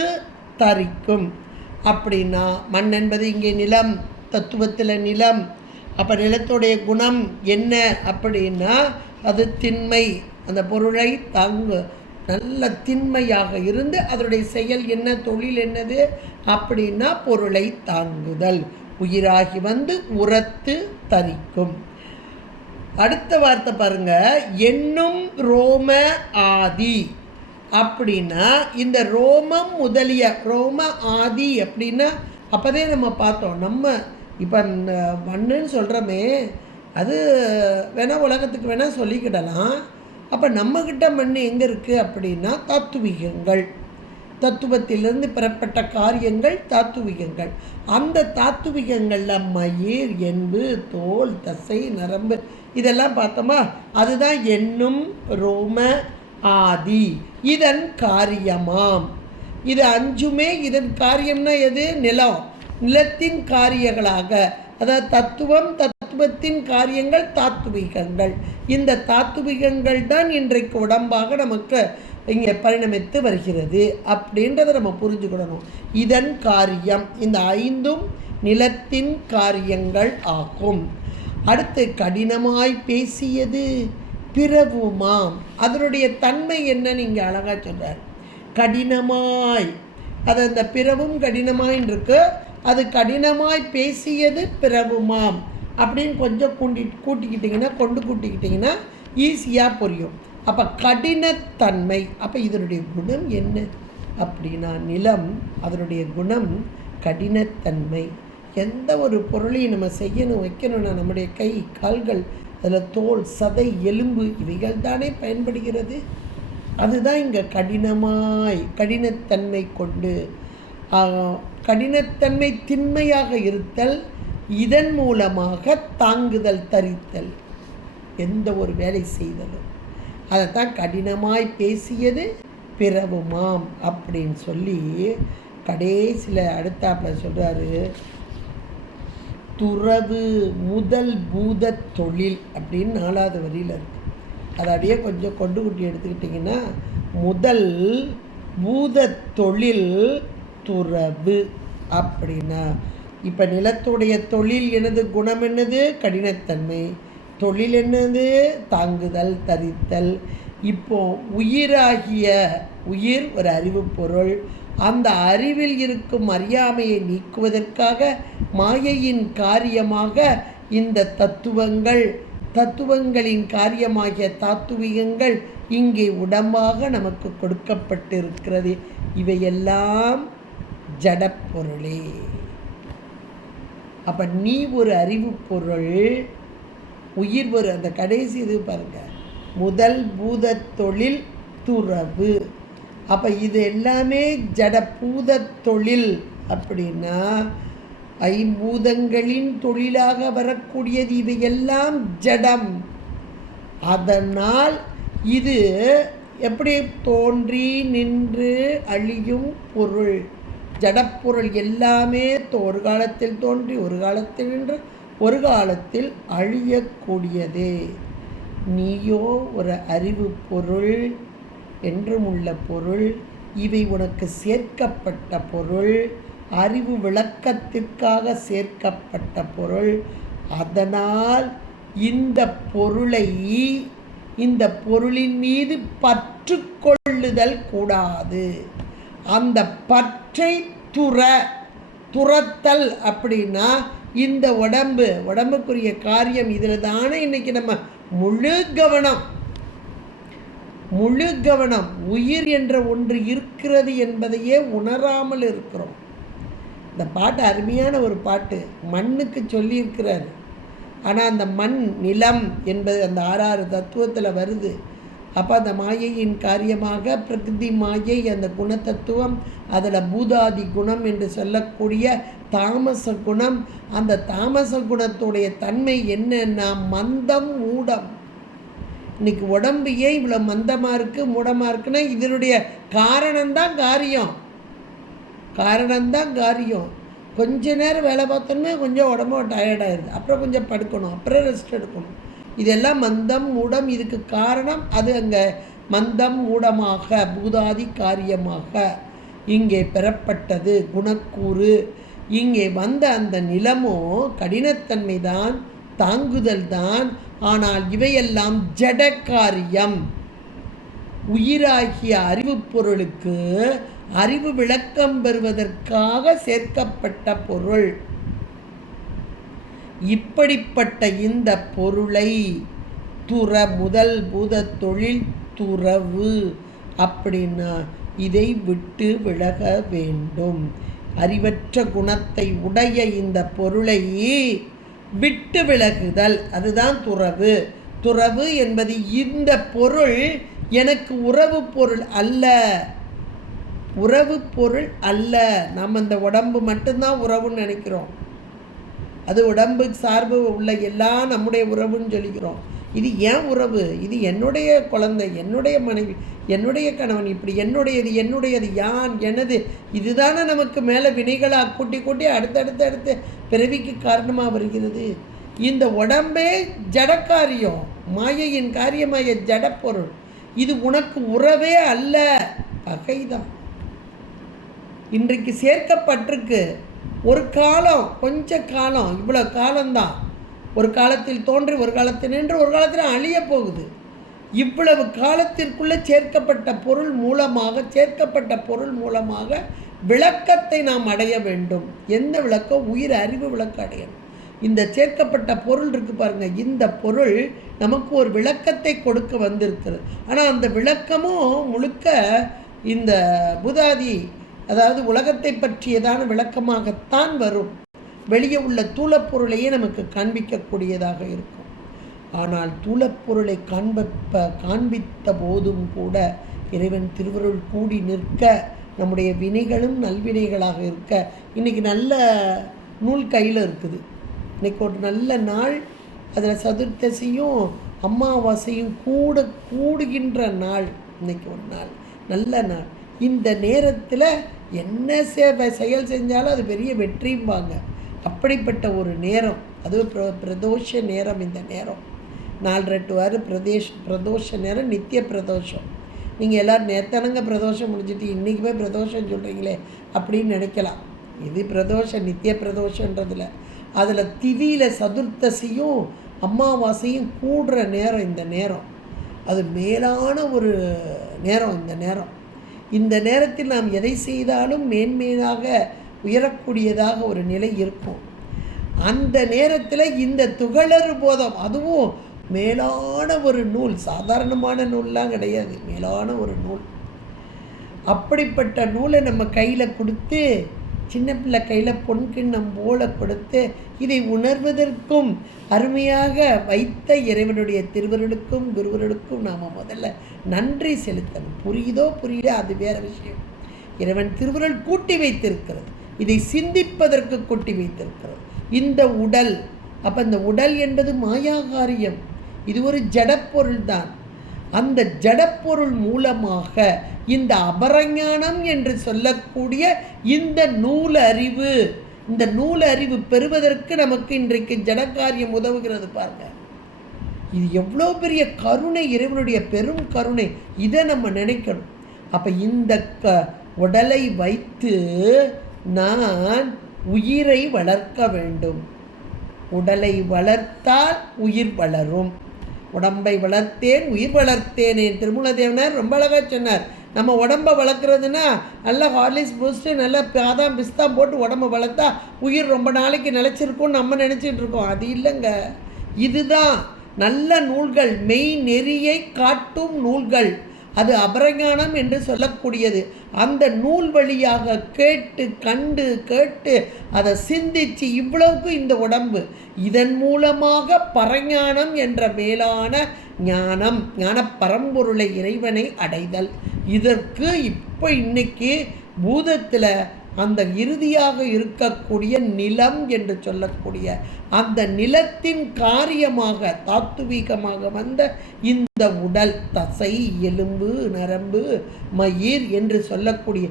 தரிக்கும் அப்படின்னா, மண் என்பது இங்கே நிலம், தத்துவத்தில் நிலம். அப்போ நிலத்துடைய குணம் என்ன அப்படின்னா அது திண்மை, அந்த பொருளை தாங்கு, நல்ல திண்மையாக இருந்து அதனுடைய செயல் என்ன, தொழில் என்னது அப்படின்னா பொருளை தாங்குதல், உயிராகி வந்து உரத்து தரிக்கும். அடுத்த வார்த்தை பாருங்க, என்னும் ரோம ஆதி அப்படின்னா இந்த ரோமம் முதலிய ரோம ஆதி அப்படின்னா அப்போதே நம்ம பார்த்தோம். நம்ம இப்போ மண்ணுன்னு சொல்கிறோமே அது வேணால் உலகத்துக்கு வேணால் சொல்லிக்கிடலாம். அப்போ நம்மக்கிட்ட மண் எங்கே இருக்குது அப்படின்னா தாத்துவிகங்கள், தத்துவத்திலிருந்து பெறப்பட்ட காரியங்கள் தாத்துவிகங்கள். அந்த தாத்துவிகங்களில் மயிர், எண்பு, தோல், தசை, நரம்பு இதெல்லாம் பார்த்தோமா, அதுதான் என்னும் ரோம ஆதி இதன் காரியமாம். இது 5மே இதன் காரியம்னா எது, நிலம், நிலத்தின் காரியங்களாக, அதாவது தத்துவத்தின் காரியங்கள் தாத்துவிகங்கள். இந்த தாத்துவிகங்கள் தான் இன்றைக்கு உடம்பாக நமக்கு இங்கே பரிணமித்து வருகிறது அப்படின்றத நம்ம புரிஞ்சுக்கிடணும். இதன் காரியம், இந்த 5ம் நிலத்தின் காரியங்கள் ஆகும். அடுத்து கடினமாய் பேசியது பிறவுமாம், அதனுடைய தன்மை என்னன்னு இங்கே அழகாக சொல்கிறார். கடினமாய், அது அந்த பிறவும் கடினமாயின்னு இருக்கு, அது கடினமாய் பேசியது பிறவுமாம் அப்படின்னு கொஞ்சம் கூட்டிக்கிட்டிங்கன்னா கூட்டிக்கிட்டிங்கன்னா ஈஸியாக புரியும். அப்போ கடினத்தன்மை, அப்போ இதனுடைய குணம் என்ன அப்படின்னா நிலம், அதனுடைய குணம் கடினத்தன்மை. எந்த ஒரு பொருளையும் நம்ம செய்யணும் வைக்கணும்னா நம்முடைய கை கால்கள், அதில் தோல், சதை, எலும்பு இவைகள் தானே பயன்படுகிறது. அதுதான் இங்கே கடினத்தன்மை கொண்டு, கடினத்தன்மை திண்மையாக இருத்தல், இதன் மூலமாக தாங்குதல் தரித்தல், எந்த ஒரு வேலை செய்தலும் அதைத்தான் கடினமாய் பேசியது பிறவுமாம் அப்படின்னு சொல்லி கடைசியில் அடுத்தாப்பில் சொல்கிறாரு. துறவு முதல் பூத தொழில் அப்படின்னு 4வது வரியில் இருக்கு. அதை அப்படியே கொஞ்சம் கொண்டு குட்டி எடுத்துக்கிட்டிங்கன்னா, முதல் பூத தொழில் துறவு அப்படின்னா, இப்போ நிலத்துடைய தொழில் என்னது? குணம் என்னது? கடினத்தன்மை. தொழில் என்னது? தாங்குதல், தரித்தல். இப்போ உயிராகிய உயிர் ஒரு அறிவு பொருள். அந்த அறிவில் இருக்கும் அறியாமையை நீக்குவதற்காக மாயையின் காரியமாக இந்த தத்துவங்களின் காரியமாகிய தாத்துவிகங்கள் இங்கே உடம்பாக நமக்கு கொடுக்கப்பட்டிருக்கிறது. இவையெல்லாம் ஜடப்பொருளே. அப்போ நீ ஒரு அறிவு பொருள், உயிர் ஒரு, அந்த கடைசி இது பாருங்க, முதல் பூத தொழில் துறவு. அப்போ இது எல்லாமே ஜட பூத தொழில் அப்படின்னா ஐம்பூதங்களின் தொழிலாக வரக்கூடியது. இவையெல்லாம் ஜடம். அதனால் இது எப்படி தோன்றி நின்று அழியும் பொருள். ஜடப்பொருள் எல்லாமே ஒரு காலத்தில் தோன்றி ஒரு காலத்தில் நின்று ஒரு காலத்தில் அழியக்கூடியதே. நீயோ ஒரு அறிவு பொருள், என்றும் உள்ள பொருள். இவை உனக்கு சேர்க்கப்பட்ட பொருள், அறிவு விளக்கத்திற்காக சேர்க்கப்பட்ட பொருள். அதனால் இந்த பொருளின் மீது பற்று கொள்ளுதல் கூடாது. அந்த பற்றை துரத்தல் அப்படின்னா, இந்த உடம்புக்குரிய காரியம் இதில் தானே இன்னைக்கு நம்ம முழு கவனம் உயிர் என்ற ஒன்று இருக்கிறது என்பதையே உணராமல் இருக்கிறோம். இந்த பாட்டு அருமையான ஒரு பாட்டு, மண்ணுக்கு சொல்லியிருக்கிறார். ஆனால் அந்த மண், நிலம் என்பது அந்த 6 தத்துவத்தில் வருது. அப்போ அந்த மாயையின் காரியமாக பிரகிருதி மாயை, அந்த குணத்தத்துவம், அதில் பூதாதி குணம் என்று சொல்லக்கூடிய தாமச குணம். அந்த தாமச குணத்துடைய தன்மை என்னன்னா மந்தம், மூடம். இன்னைக்கு உடம்பு ஏன் இவ்வளோ மந்தமாக இருக்குது, மூடமாக இருக்குன்னா இதனுடைய காரணம்தான் காரியம். கொஞ்ச நேரம் வேலை பார்த்தோன்னே கொஞ்சம் உடம்பு டயர்டாயிருது, அப்புறம் கொஞ்சம் படுக்கணும், அப்புறம் ரெஸ்ட் எடுக்கணும். இதெல்லாம் மந்தம், மூடம். இதுக்கு காரணம் அது அங்கே மந்தம், மூடமாக, பூதாதி காரியமாக இங்கே பெறப்பட்டது குணக்கூறு. இங்கே வந்த அந்த நிலமோ கடினத்தன்மை தான், தாங்குதல் தான். ஆனால் இவையெல்லாம் ஜடக்காரியம். உயிராகிய அறிவு பொருளுக்கு அறிவு விளக்கம் பெறுவதற்காக சேர்க்கப்பட்ட பொருள். இப்படிப்பட்ட இந்த பொருளை முதல் பூத தொழில் துறவு அப்படின்னா இதை விட்டு விலக வேண்டும். அறிவற்ற குணத்தை உடைய இந்த பொருளை விட்டு விலகுதல், அதுதான் துறவு என்பது. இந்த பொருள் எனக்கு உறவு பொருள் அல்ல. நம்ம இந்த உடம்பு மட்டும்தான் உறவுன்னு நினைக்கிறோம். அது உடம்பு சார்பு உள்ள எல்லாம் நம்முடைய உறவுன்னு சொல்லிக்கிறோம். இது ஏன் உறவு? இது என்னுடைய குழந்தை, என்னுடைய மனைவி, என்னுடைய கணவன், இப்படி என்னுடையது யான், எனது. இதுதானே நமக்கு மேலே வினைகளாக கூட்டி அடுத்து பிறவிக்கு காரணமாக வருகிறது. இந்த உடம்பே ஜடக்காரியம், மாயையின் காரியமாய ஜடப்பொருள். இது உனக்கு உறவே அல்ல, பகைதான். இன்றைக்கு சேர்க்கப்பட்டிருக்கு. ஒரு காலம், கொஞ்ச காலம், இவ்வளோ காலம்தான். ஒரு காலத்தில் தோன்றி ஒரு காலத்தில் நின்று ஒரு காலத்தில் அழிய போகுது. இவ்வளவு காலத்திற்குள்ளே சேர்க்கப்பட்ட பொருள் மூலமாக விளக்கத்தை நாம் அடைய வேண்டும். எந்த விளக்கம்? உயிர் அறிவு விளக்கம் அடையணும். இந்த சேர்க்கப்பட்ட பொருள் இருக்குது பாருங்கள், இந்த பொருள் நமக்கு ஒரு விளக்கத்தை கொடுக்க வந்திருக்கிறது. ஆனால் அந்த விளக்கமும் முழுக்க இந்த பூதாதி, அதாவது உலகத்தை பற்றியதான விளக்கமாகத்தான் வரும். வெளியே உள்ள தூளப்பொருளையே நமக்கு காண்பிக்கக்கூடியதாக இருக்கும். ஆனால் தூளப்பொருளை காண்பித்த போதும் கூட இறைவன் திருவருள் கூடி நிற்க, நம்முடைய வினைகளும் நல்வினைகளாக இருக்க, இன்றைக்கி நல்ல நூல் கையில் இருக்குது. இன்றைக்கி ஒரு நல்ல நாள், அதில் சதுர்த்தசியும் அமாவாசையும் கூடுகின்ற நாள். இன்றைக்கி ஒரு நாள், நல்ல நாள். இந்த நேரத்தில் என்ன செயல் செஞ்சாலும் அது பெரிய வெற்றியும்பாங்க. அப்படிப்பட்ட ஒரு நேரம், அதுவும் பிரதோஷ நேரம். இந்த நேரம் 4:30 to 6 பிரதோஷ நேரம், நித்திய பிரதோஷம். நீங்கள் எல்லோரும் நேத்தனங்க பிரதோஷம் முடிஞ்சிட்டு இன்றைக்குமே பிரதோஷம் சொல்கிறீங்களே அப்படின்னு நினைக்கலாம். இது பிரதோஷம், நித்திய பிரதோஷன்றதில் அதில் திதியில் சதுர்த்தசியும் அமாவாசையும் கூடுற நேரம் இந்த நேரம். அது மேலான ஒரு நேரம் இந்த நேரம். இந்த நேரத்தில் நாம் எதை செய்தாலும் மேன்மேலாக உயரக்கூடியதாக ஒரு நிலை இருக்கும். அந்த நேரத்தில் இந்த துகளறு போதம், அதுவும் மேலான ஒரு நூல், சாதாரணமான நூல்லாம் கிடையாது, மேலான ஒரு நூல். அப்படிப்பட்ட நூலை நம்ம கையில் கொடுத்து, சின்ன பிள்ளை கையில் பொன்கிண்ணம் போல கொடுத்து, இதை உணர்வதற்கும் அருமையாக வைத்த இறைவனுடைய திருவருளுக்கும் குருவருளுக்கும் நாம் முதல்ல நன்றி செலுத்தணும். புரியுதோ புரியல அது வேறு விஷயம். இறைவன் திருவருள் கூட்டி வைத்திருக்கிறது, இதை சிந்திப்பதற்கு கூட்டி வைத்திருக்கிறது. இந்த உடல், அப்போ இந்த உடல் என்பது மாயாகாரியம், இது ஒரு ஜடப்பொருள் தான். அந்த ஜடப்பொருள் மூலமாக இந்த அபரஞானம் என்று சொல்லக்கூடிய இந்த நூல் அறிவு பெறுவதற்கு நமக்கு இன்றைக்கு ஜடக்காரியம் உதவுகிறது. பாருங்க, இது எவ்வளோ பெரிய கருணை, இறைவனுடைய பெரும் கருணை. இதை நம்ம நினைக்கணும். அப்போ இந்த உடலை வைத்து நான் உயிரை வளர்க்க வேண்டும். உடலை வளர்த்தால் உயிர் வளரும். உடம்பை வளர்த்தேன் உயிர் வளர்த்தேனே திருமூலதேவனார் ரொம்ப அழகாக சொன்னார். நம்ம உடம்பை வளர்க்குறதுன்னா நல்லா ஹார்லிக்ஸ் பூஸ்ட்டு நல்லா பாதாம் பிஸ்தா போட்டு உடம்பை வளர்த்தா உயிர் ரொம்ப நாளைக்கு நிலச்சிருக்கும்னு நம்ம நினச்சிட்டு இருக்கோம். அது இல்லைங்க. இதுதான் நல்ல நூல்கள், மெய் நெறியை காட்டும் நூல்கள். அது அபரஞானம் என்று சொல்லக்கூடியது. அந்த நூல் வழியாக கேட்டு கண்டு கேட்டு அதை சிந்தித்து இவ்வளவுக்கு இந்த உடம்பு, இதன் மூலமாக பரஞானம் என்ற மேலான ஞானம், ஞான பரம்பொருளை இறைவனை அடைதல். இதற்கு இப்போ இன்னைக்கு பூதத்தில் அந்த இறுதியாக இருக்கக்கூடிய நிலம் என்று சொல்லக்கூடிய அந்த நிலத்தின் காரியமாக தாத்துவீகமாக வந்த இந்த உடல், தசை, எலும்பு, நரம்பு, மயிர் என்று சொல்லக்கூடிய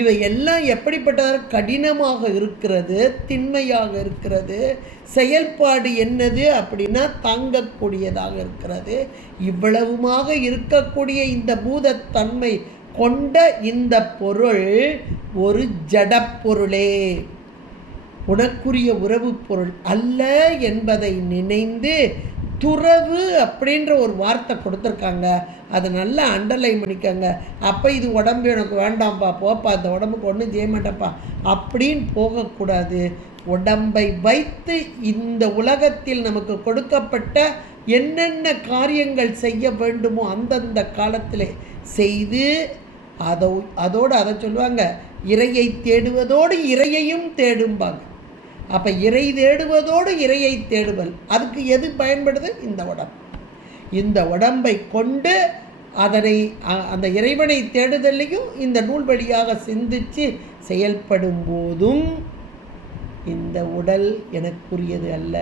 இவையெல்லாம் எப்படிப்பட்டதாக கடினமாக இருக்கிறது, திண்மையாக இருக்கிறது. செயல்பாடு என்னது அப்படின்னா தாங்கக்கூடியதாக இருக்கிறது. இவ்வளவுமாக இருக்கக்கூடிய இந்த பூதத்தன்மை கொண்ட இந்த பொருள் ஒரு ஜடப்பொருளே, உனக்குரிய உறவு பொருள் அல்ல என்பதை நினைந்து துறவு அப்படின்ற ஒரு வார்த்தை கொடுத்துருக்காங்க. அதை நல்லா அண்டர்லைன் பண்ணிக்கோங்க. அப்போ இது உடம்பு எனக்கு வேண்டாம்ப்பா, போப்பா, இந்த உடம்புக்கு ஒன்றும் செய்ய மாட்டேப்பா அப்படின்னு போகக்கூடாது. உடம்பை வைத்து இந்த உலகத்தில் நமக்கு கொடுக்கப்பட்ட என்னென்ன காரியங்கள் செய்ய வேண்டுமோ அந்தந்த காலத்தில் செய்து அதோடு அதை சொல்லுவாங்க, இறையை தேடுவதோடு இறையையும் தேடும்பாங்க. அப்போ இறை தேடுவதோடு இறையை தேடுவல், அதுக்கு எது பயன்படுது? இந்த உடம்பு. இந்த உடம்பை கொண்டு அதனை அந்த இறைவனை தேடுதலையும் இந்த நூல் வழியாக சிந்தித்து செயல்படும் போதும் இந்த உடல் எனக்குரியது அல்ல,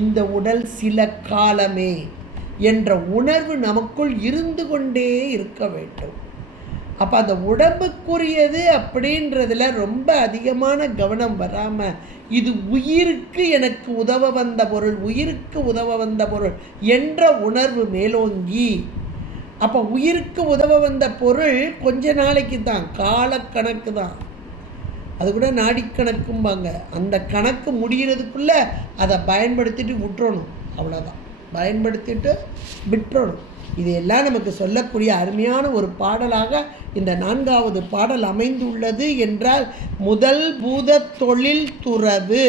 இந்த உடல் சில காலமே என்ற உணர்வு நமக்குள் இருந்து கொண்டே இருக்க வேண்டும். அப்போ அந்த உடம்புக்குரியது அப்படின்றதுல ரொம்ப அதிகமான கவனம் வராமல் இது உயிருக்கு எனக்கு உதவ வந்த பொருள், உயிருக்கு உதவ வந்த பொருள் என்ற உணர்வு மேலோங்கி, அப்போ உயிருக்கு உதவ வந்த பொருள் கொஞ்ச நாளைக்கு தான், காலக்கணக்கு தான். அது கூட நாடிக்கணக்கும்பாங்க. அந்த கணக்கு முடிகிறதுக்குள்ளே அதை பயன்படுத்திட்டு விட்டுறணும், அவ்வளோதான். பயன்படுத்திட்டு விட்டுறணும். இதையெல்லாம் நமக்கு சொல்லக்கூடிய அருமையான ஒரு பாடலாக இந்த 4வது பாடல் அமைந்துள்ளது. என்றால் முதல் பூத தொழில் துறவு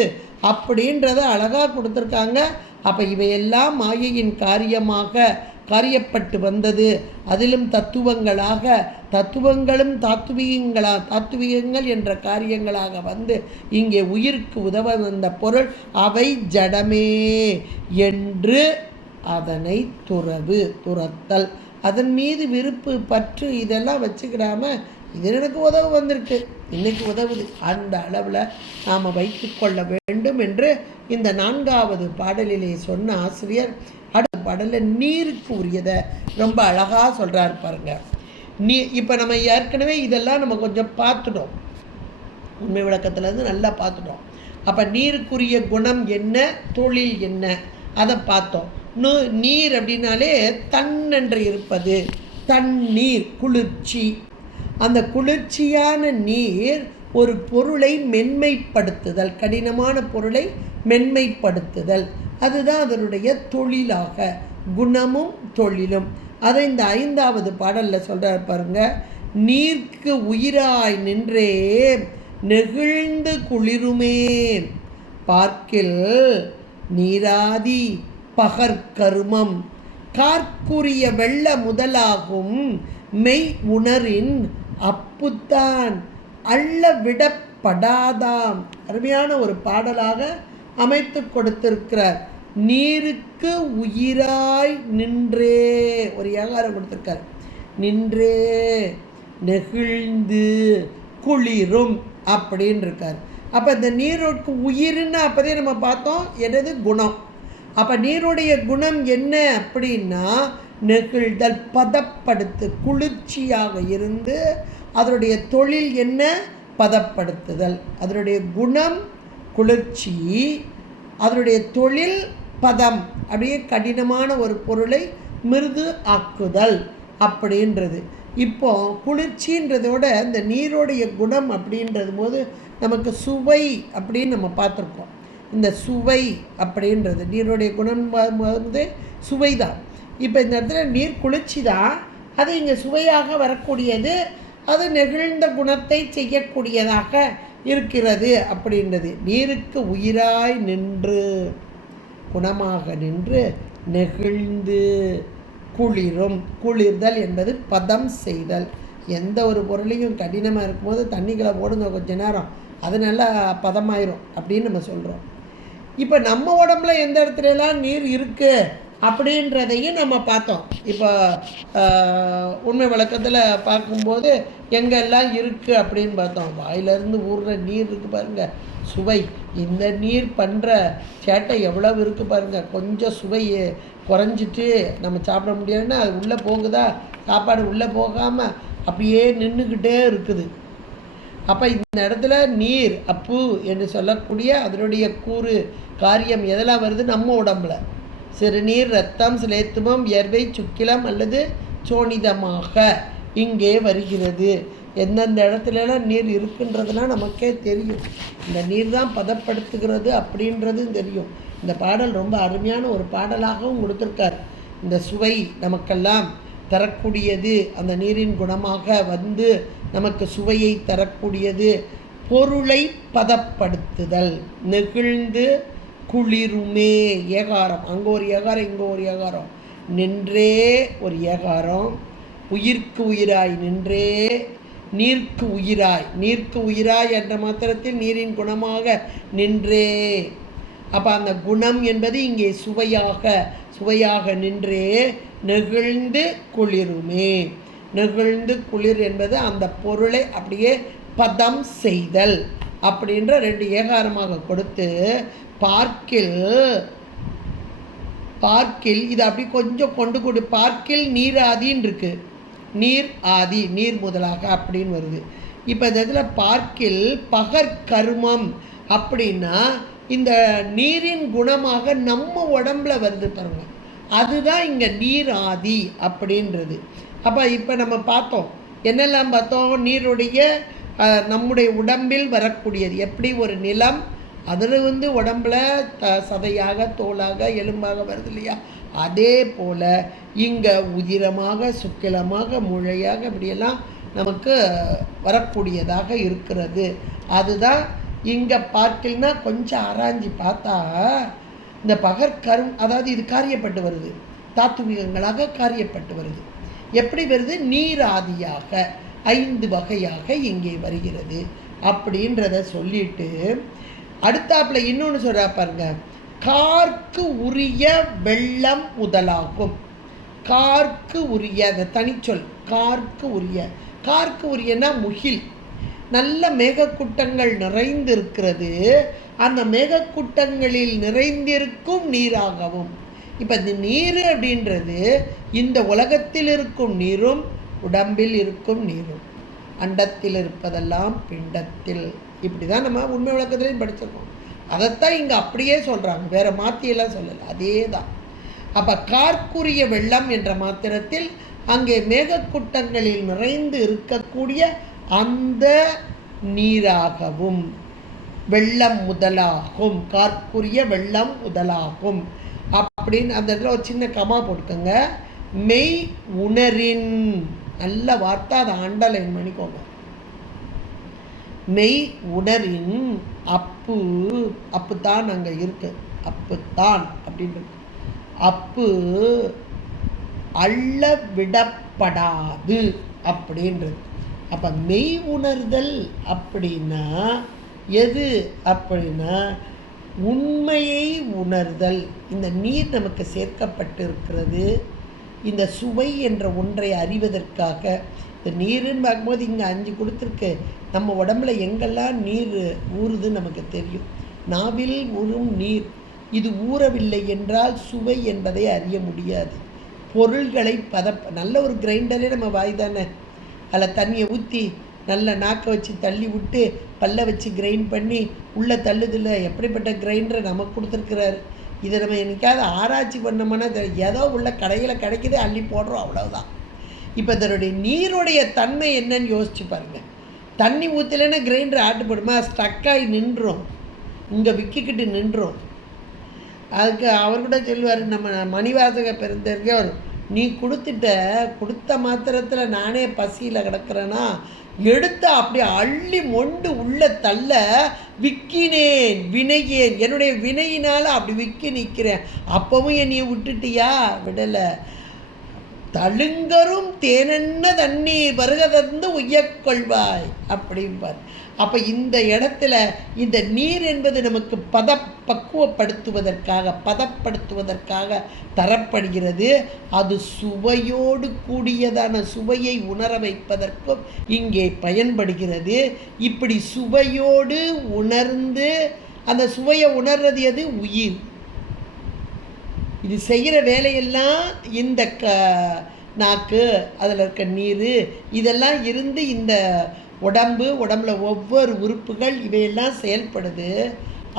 அப்படின்றத அழகாக கொடுத்துருக்காங்க. அப்போ இவையெல்லாம் மாயையின் காரியப்பட்டு வந்தது. அதிலும் தத்துவங்களாக, தத்துவங்களும் தாத்துவீகங்கள் என்ற காரியங்களாக வந்து இங்கே உயிருக்கு உதவ வந்த பொருள் அவை ஜடமே என்று அதனை துறத்தல். அதன் மீது விருப்பு பற்று இதெல்லாம் வச்சுக்கிடாம இது எனக்கு உதவு வந்திருக்கு, இன்னைக்கு உதவுது, அந்த அளவில் நாம் வைத்து கொள்ள வேண்டும் என்று இந்த 4வது பாடலிலே சொன்ன ஆசிரியர் அடுத்த பாடலில் நீருக்கு உரியதை ரொம்ப அழகாக சொல்கிறார் பாருங்க. இப்போ நம்ம ஏற்கனவே இதெல்லாம் நம்ம கொஞ்சம் பார்த்துட்டோம். உண்மை விளக்கத்துலேருந்து நல்லா பார்த்துட்டோம். அப்போ நீருக்குரிய குணம் என்ன, தொழில் என்ன, அதை பார்த்தோம். நீர் அப்படின்னாலே தன்னென்று இருப்பது, தண்ணீர், குளிர்ச்சி. அந்த குளிர்ச்சியான நீர் ஒரு பொருளை மென்மைப்படுத்துதல், கடினமான பொருளை மென்மைப்படுத்துதல், அதுதான் அதனுடைய தொழிலாக, குணமும் தொழிலும். அதை இந்த 5வது பாடலில் சொல்கிறார் பாருங்க. நீர்க்கு உயிராய் நின்றே நெகிழ்ந்து குளிருமே பார்க்கில் நீராதி பகற்கருமம் கார்க்குரிய வெள்ள முதலாகும் மெய் உணரின் அப்புத்தான் அள்ள விடப்படாதாம். அருமையான ஒரு பாடலாக அமைத்து கொடுத்திருக்கிறார். நீருக்கு உயிராய் நின்றே, ஒரு ஏகாரம் கொடுத்திருக்கார். நின்றே நெகிழ்ந்து குளிரும் அப்படின்னு இருக்கார். அப்போ இந்த நீருக்கு உயிர்னு அப்போதே நம்ம பார்த்தோம் என்னது குணம். அப்போ நீருடைய குணம் என்ன அப்படின்னா நெகிழ்தல், பதப்படுத்து, குளிர்ச்சியாக இருந்து. அதனுடைய தொழில் என்ன, பதப்படுத்துதல். அதனுடைய குணம் குளிர்ச்சி, அதனுடைய தொழில் பதம், அப்படியே கடினமான ஒரு பொருளை மிருது ஆக்குதல் அப்படின்றது. இப்போ குளிர்ச்சின்றதோட இந்த நீருடைய குணம் அப்படின்றது போது நமக்கு சுவை அப்படின்னு நம்ம பார்த்துருக்கோம். இந்த சுவை அப்படின்றது நீருடைய குணம் வந்து சுவை தான். இப்போ இந்த இடத்துல நீர் குளிர்ச்சி தான், அது இங்கே சுவையாக வரக்கூடியது, அது நெகிழ்ந்த குணத்தை செய்யக்கூடியதாக இருக்கிறது அப்படின்றது. நீருக்கு உயிராய் நின்று, குணமாக நின்று, நெகிழ்ந்து குளிரும். குளிர்தல் என்பது பதம் செய்தல். எந்த ஒரு பொருளையும் கடினமாக இருக்கும்போது தண்ணிகளை போடுங்க கொஞ்ச நேரம், அது நல்லா பதமாயிரும் அப்படின்னு நம்ம சொல்கிறோம். இப்போ நம்ம உடம்புல எந்த இடத்துலலாம் நீர் இருக்குது அப்படின்றதையும் நம்ம பார்த்தோம். இப்போ உண்மை விளக்கத்தில் பார்க்கும்போது எங்கெல்லாம் இருக்குது அப்படின்னு பார்த்தோம். வாயிலிருந்து ஊறுற நீர் இருக்குது பாருங்கள், சுவை. இந்த நீர் பண்ணுற சேட்டை எவ்வளவு இருக்குது பாருங்கள். கொஞ்சம் சுவை குறைஞ்சிட்டு நம்ம சாப்பிட முடியாதுன்னா அது உள்ளே போகுதா, சாப்பாடு உள்ளே போகாமல் அப்படியே நின்றுக்கிட்டே இருக்குது. அப்போ இந்த இடத்துல நீர் அப்பு என்று சொல்லக்கூடிய அதனுடைய கூறு காரியம் எதெல்லாம் வருது, நம்ம உடம்புல சிறுநீர், ரத்தம், சிலேத்துமம், வியர்வை, சுக்கிலம் அல்லது சோனிதமாக இங்கே வருகிறது. எந்தெந்த இடத்துலலாம் நீர் இருக்குன்றதுலாம் நமக்கே தெரியும். இந்த நீர் தான் பதப்படுத்துகிறது அப்படின்றதும் தெரியும். இந்த பாடல் ரொம்ப அருமையான ஒரு பாடலாகவும் கொடுத்துருக்கார். இந்த சுவை நமக்கெல்லாம் தரக்கூடியது, அந்த நீரின் குணமாக வந்து நமக்கு சுவையை தரக்கூடியது. பொருளை பதப்படுத்துதல், நெகிழ்ந்து குளிருமே, ஏகாரம். அங்கே ஒரு ஏகாரம், இங்கே ஒரு ஏகாரம். நின்றே ஒரு ஏகாரம். உயிர்க்கு உயிராய் நின்றே, நீர்க்கு உயிராய், நீர்க்கு உயிராய் என்ற மாத்திரத்தில் நீரின் குணமாக நின்றே. அப்போ அந்த குணம் என்பது இங்கே சுவையாக நின்றே நெகிழ்ந்து குளிருமே. நெகிழ்ந்து குளிர் என்பது அந்த பொருளை அப்படியே பதம் செய்தல் அப்படின்ற 2 ஏகாரமாக கொடுத்து பார்க்கில் இது அப்படி கொஞ்சம் கொண்டு பார்க்கில் நீராதின்னு இருக்கு. நீர் ஆதி, நீர் முதலாக அப்படின்னு வருது. இப்போ இந்த இதில் பார்க்கில் பகற்கருமம் அப்படின்னா இந்த நீரின் குணமாக நம்ம உடம்புல வருது பாருங்க, அதுதான் இங்கே நீர் ஆதி அப்படின்றது. அப்போ இப்போ நம்ம பார்த்தோம், என்னெல்லாம் பார்த்தோம், நீருடைய நம்முடைய உடம்பில் வரக்கூடியது. எப்படி ஒரு நிலம் அதில் வந்து உடம்பில் சதையாக, தோலாக, எலும்பாக வருது இல்லையா, அதே போல் இங்கே உதிரமாக, சுக்கிலமாக, முழையாக இப்படியெல்லாம் நமக்கு வரக்கூடியதாக இருக்கிறது. அதுதான் இங்கே பார்க்கலனா கொஞ்சம் ஆராய்ச்சி பார்த்தா இந்த பகற்கரும், அதாவது இது காரியப்பட்டு வருது, தாத்துவிகங்களாக காரியப்பட்டு வருது. எப்படி வருது, நீராதியாக 5 வகையாக இங்கே வருகிறது அப்படின்றத சொல்லிட்டு அடுத்தாப்புல இன்னொன்று சொல்கிறா பாருங்க, கார்க்கு உரிய வெள்ளம் முதலாகும். கார்க்கு உரிய, அந்த தனிச்சொல் கார்க்கு உரிய. கார்க்கு உரியனா முகில், நல்ல மேகக்கூட்டங்கள் நிறைந்திருக்கிறது, அந்த மேகக்கூட்டங்களில் நிறைந்திருக்கும் நீராகவும். இப்போ இந்த நீர் அப்படின்றது இந்த உலகத்தில் இருக்கும் நீரும் உடம்பில் இருக்கும் நீரும். அண்டத்தில் இருப்பதெல்லாம் பிண்டத்தில் இப்படி தான் நம்ம உண்மை விளக்கத்துலேயும் படிச்சிருக்கோம். அதைத்தான் இங்கே அப்படியே சொல்கிறாங்க, வேறு மாற்றியெல்லாம் சொல்லலை, அதே தான். அப்போ கார்க்குரிய வெள்ளம் என்ற மாத்திரத்தில் அங்கே மேகக்கூட்டங்களில் நிறைந்து இருக்கக்கூடிய அந்த நீராகவும் வெள்ளம் முதலாகும், கார்க்குரிய வெள்ளம் முதலாகும் அப்படின்னு அந்த இடத்துல ஒரு சின்ன கமா போட்டுக்கோங்க. மெய் உணரின், நல்ல வார்த்தை, அதை அண்டர்லைன் பண்ணிக்கோங்க. மெய் உணரின் அப்பு, அப்பு தான் அங்கே இருக்கு, அப்பு தான் அப்படின்றது, அப்பு அள்ள விடப்படாது அப்படின்றது. அப்போ மெய் உணர்தல் அப்படின்னா எது அப்படின்னா உண்மையை உணர்தல். இந்த நீர் நமக்கு சேர்க்கப்பட்டிருக்கிறது இந்த சுவை என்ற ஒன்றை அறிவதற்காக. இந்த நீருன்னு பார்க்கும்போது இங்கே 5 கொடுத்துருக்கு. நம்ம உடம்புல எங்கெல்லாம் நீர் ஊறுதுன்னு நமக்கு தெரியும். நாவில் ஊறும் நீர், இது ஊறவில்லை என்றால் சுவை என்பதை அறிய முடியாது. பொருள்களை நல்ல ஒரு கிரைண்டரே நம்ம வாய் தானே, அதில் தண்ணியை ஊற்றி நல்ல நாக்கை வச்சு தள்ளி விட்டு பல்ல வச்சு கிரைண்ட் பண்ணி உள்ளே தள்ளுதில்ல. எப்படிப்பட்ட கிரைண்டரை நமக்கு கொடுத்துருக்கிறாரு. இதை நம்ம என்னைக்காவது ஆராய்ச்சி பண்ணோம்னா ஏதோ உள்ள கடையில் கிடைக்கிது, அள்ளி போடுறோம், அவ்வளோதான். இப்போ இதனுடைய நீருடைய தன்மை என்னன்னு யோசிச்சு பாருங்கள். தண்ணி ஊற்றலைன்னா கிரைண்டர் ஆட்டுப்படுமா? ஸ்டக்காகி நின்றோம், இங்கே விக்கிக்கிட்டு நின்றோம். அதுக்கு அவர் கூட சொல்லுவார், நம்ம மணிவாசக பெருந்தர், நீ கொடுத்த மாத்திரத்தில் நானே பசியில் கிடக்கிறேன்னா எடுத்து அப்படியே அள்ளி மொண்டு உள்ள தள்ள விக்கினேன் வினையேன், என்னுடைய வினையினால் அப்படி விக்கி நிற்கிறேன். அப்பவும் என்னைய விட்டுட்டியா? விடலை. தழுங்கரும் தேனென்ன தண்ணீர் வருகதந்து உய்யக்கொள்வாய் அப்படிம்பார். அப்போ இந்த இடத்துல இந்த நீர் என்பது நமக்கு பதப்படுத்துவதற்காக தரப்படுகிறது. அது சுவையோடு கூடியதான சுவையை உணர வைப்பதற்கும் இங்கே பயன்படுகிறது. இப்படி சுவையோடு உணர்ந்து அந்த சுவையை உணர்றது எது? உயிர். இது செய்கிற வேலையெல்லாம் இந்த நாக்கு, அதில் இருக்க நீர், இதெல்லாம் இருந்து இந்த உடம்புல ஒவ்வொரு உறுப்புகள் இவையெல்லாம் செயல்படுது.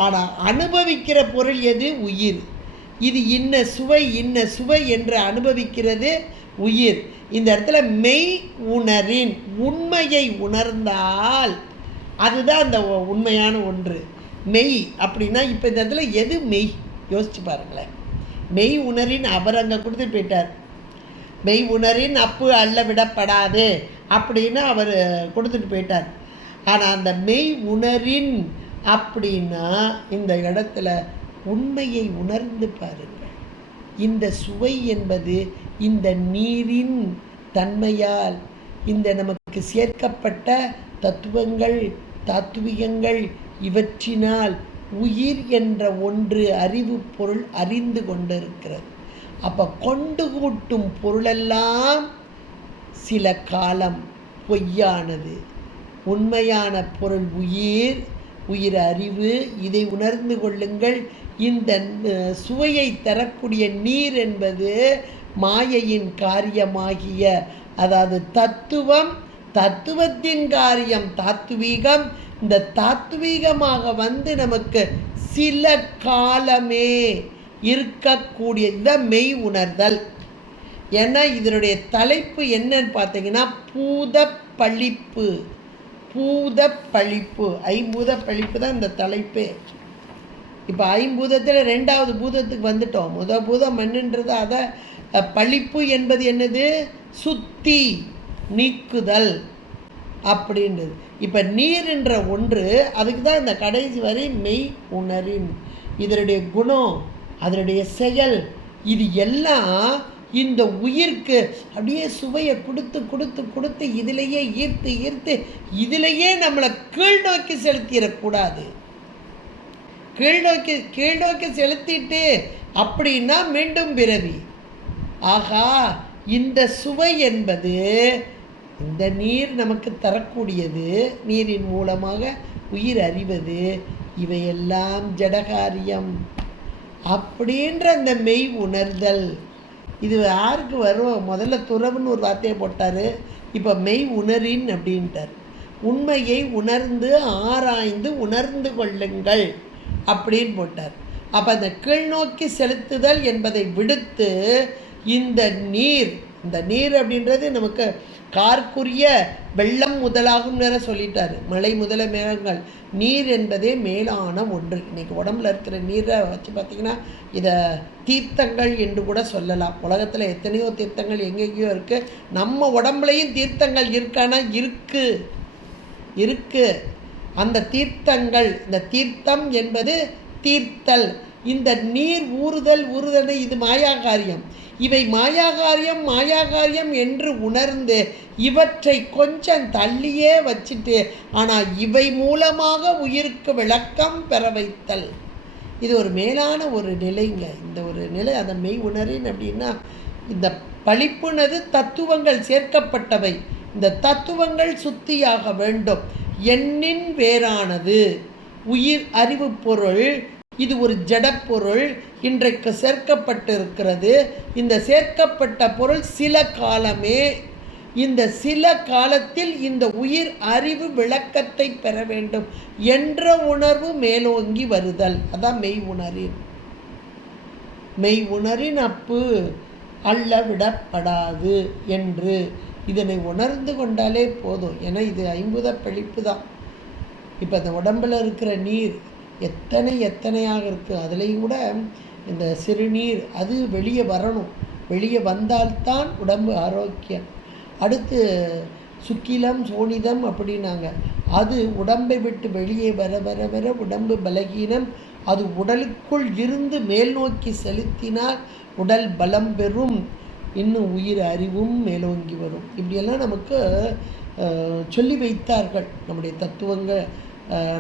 ஆனால் அனுபவிக்கிற பொருள் எது? உயிர். இது இன்ன சுவை என்று அனுபவிக்கிறது உயிர். இந்த இடத்துல மெய் உணரின், உண்மையை உணர்ந்தால் அதுதான் அந்த உண்மையான ஒன்று. மெய் அப்படின்னா இப்போ இந்த இடத்துல எது மெய்? யோசிச்சு பாருங்களேன். மெய் உணரின் அவர் அங்கே கொடுத்துட்டு போயிட்டார். மெய் உணரின் அப்பு அள்ள விடப்படாது அப்படின்னு அவர் கொடுத்துட்டு போயிட்டார். ஆனால் அந்த மெய் உணரின் அப்படின்னா இந்த இடத்துல உண்மையை உணர்ந்து பாருங்கள். இந்த சுவை என்பது இந்த நீரின் தன்மையால், இந்த நமக்கு சேர்க்கப்பட்ட தத்துவங்கள் தாத்துவிகங்கள் இவற்றினால் உயிர் என்ற ஒன்று அறிவு பொருள் அறிந்து கொண்டிருக்கிறது. அப்போ கொண்டு கூட்டும் பொருளெல்லாம் சில காலம் பொய்யானது. உண்மையான பொருள் உயிர் அறிவு. இதை உணர்ந்து கொள்ளுங்கள். இந்த சுவையை தரக்கூடிய நீர் என்பது மாயையின் காரியமாகிய, அதாவது தத்துவத்தின் காரியம் தாத்துவீகம். இந்த தாத்வீகமாக நமக்கு சில காலமே இருக்கக்கூடிய இதான் மெய் உணர்தல். ஏன்னா இதனுடைய தலைப்பு என்னன்னு பார்த்தீங்கன்னா பூதப்பழிப்பு. ஐம்பூத பழிப்பு தான் இந்த தலைப்பே. இப்போ ஐம்பூதத்தில் 2வது பூதத்துக்கு வந்துட்டோம். முதல் பூதம் மண்ணுன்றது, அதை பழிப்பு என்பது என்னது? சுத்தி நீக்குதல் அப்படின்றது. இப்போ நீர் என்ற ஒன்று, அதுக்கு தான் இந்த கடைசி வரை மெய் உணரின். இதனுடைய குணம், அதனுடைய செயல், இது எல்லாம் இந்த உயிருக்கு அப்படியே சுவையை கொடுத்து இதிலேயே ஈர்த்து இதிலேயே நம்மளை கீழ்நோக்கி செலுத்திடக்கூடாது. கீழ்நோக்கி செலுத்திட்டு அப்படின்னா மீண்டும் பிறவி. ஆகா, இந்த சுவை என்பது இந்த நீர் நமக்கு தரக்கூடியது. நீரின் மூலமாக உயிர் அறிவது, இவையெல்லாம் ஜடகாரியம் அப்படின்ற அந்த மெய் உணர்தல். இது யாருக்கு வரும்? முதல்ல துறவுன்னு ஒரு வார்த்தையை போட்டார், இப்போ மெய் உணரின் அப்படின்ட்டார். உண்மையை உணர்ந்து ஆராய்ந்து உணர்ந்து கொள்ளுங்கள் அப்படின்னு போட்டார். அப்போ அந்த கீழ்நோக்கி செலுத்துதல் என்பதை விடுத்து இந்த நீர் அப்படின்றது நமக்கு கார்க்குரிய வெள்ளம் முதலாகும் நேரம் சொல்லிட்டார். மழை முதல மேகங்கள், நீர் என்பதே மேலான ஒன்று. இன்றைக்கி உடம்புல இருக்கிற நீரை வச்சு பார்த்திங்கன்னா இதை தீர்த்தங்கள் என்று கூட சொல்லலாம். உலகத்தில் எத்தனையோ தீர்த்தங்கள் எங்கெங்கேயோ இருக்குது. நம்ம உடம்புலையும் தீர்த்தங்கள் இருக்கானா? இருக்குது. அந்த தீர்த்தங்கள், இந்த தீர்த்தம் என்பது தீர்த்தல். இந்த நீர் ஊறுதல் இது மாயாகாரியம். இவை மாயாகாரியம் என்று உணர்ந்து இவற்றை கொஞ்சம் தள்ளியே வச்சுட்டு, ஆனால் இவை மூலமாக உயிருக்கு விளக்கம் பெற வைத்தல், இது ஒரு மேலான ஒரு நிலைங்க. இந்த ஒரு நிலை அந்த மெய் உணரின் அப்படின்னா, இந்த பழிப்புனது தத்துவங்கள் சேர்க்கப்பட்டவை. இந்த தத்துவங்கள் சுத்தியாக வேண்டும். எண்ணின் வேறானது உயிர் அறிவு பொருள். இது ஒரு ஜடப்பொருள் இன்றைக்கு சேர்க்கப்பட்டிருக்கிறது. இந்த சேர்க்கப்பட்ட பொருள் சில காலமே. இந்த சில காலத்தில் இந்த உயிர் அறிவு விளக்கத்தை பெற வேண்டும் என்ற உணர்வு மேலோங்கி வருதல். அதான் மெய் உணரின் அப்பு அல்ல விடப்படாது என்று இதனை உணர்ந்து கொண்டாலே போதும். ஏன்னா இது 50 பழிப்பு தான். இப்போ இந்த உடம்பில் இருக்கிற நீர் எத்தனையாக இருக்குது. அதுலேயும் கூட இந்த சிறுநீர் அது வெளியே வரணும். வெளியே வந்தால்தான் உடம்பு ஆரோக்கியம். அடுத்து சுக்கிலம் சோனிதம் அப்படின்னாங்க. அது உடம்பை விட்டு வெளியே வர உடம்பு பலகீனம். அது உடலுக்குள் இருந்து மேல் நோக்கி செலுத்தினால் உடல் பலம் பெறும். இன்னும் உயிர் அறிவும் மேலோங்கி வரும். இப்படியெல்லாம் நமக்கு சொல்லி வைத்தார்கள் நம்முடைய தத்துவங்கள்,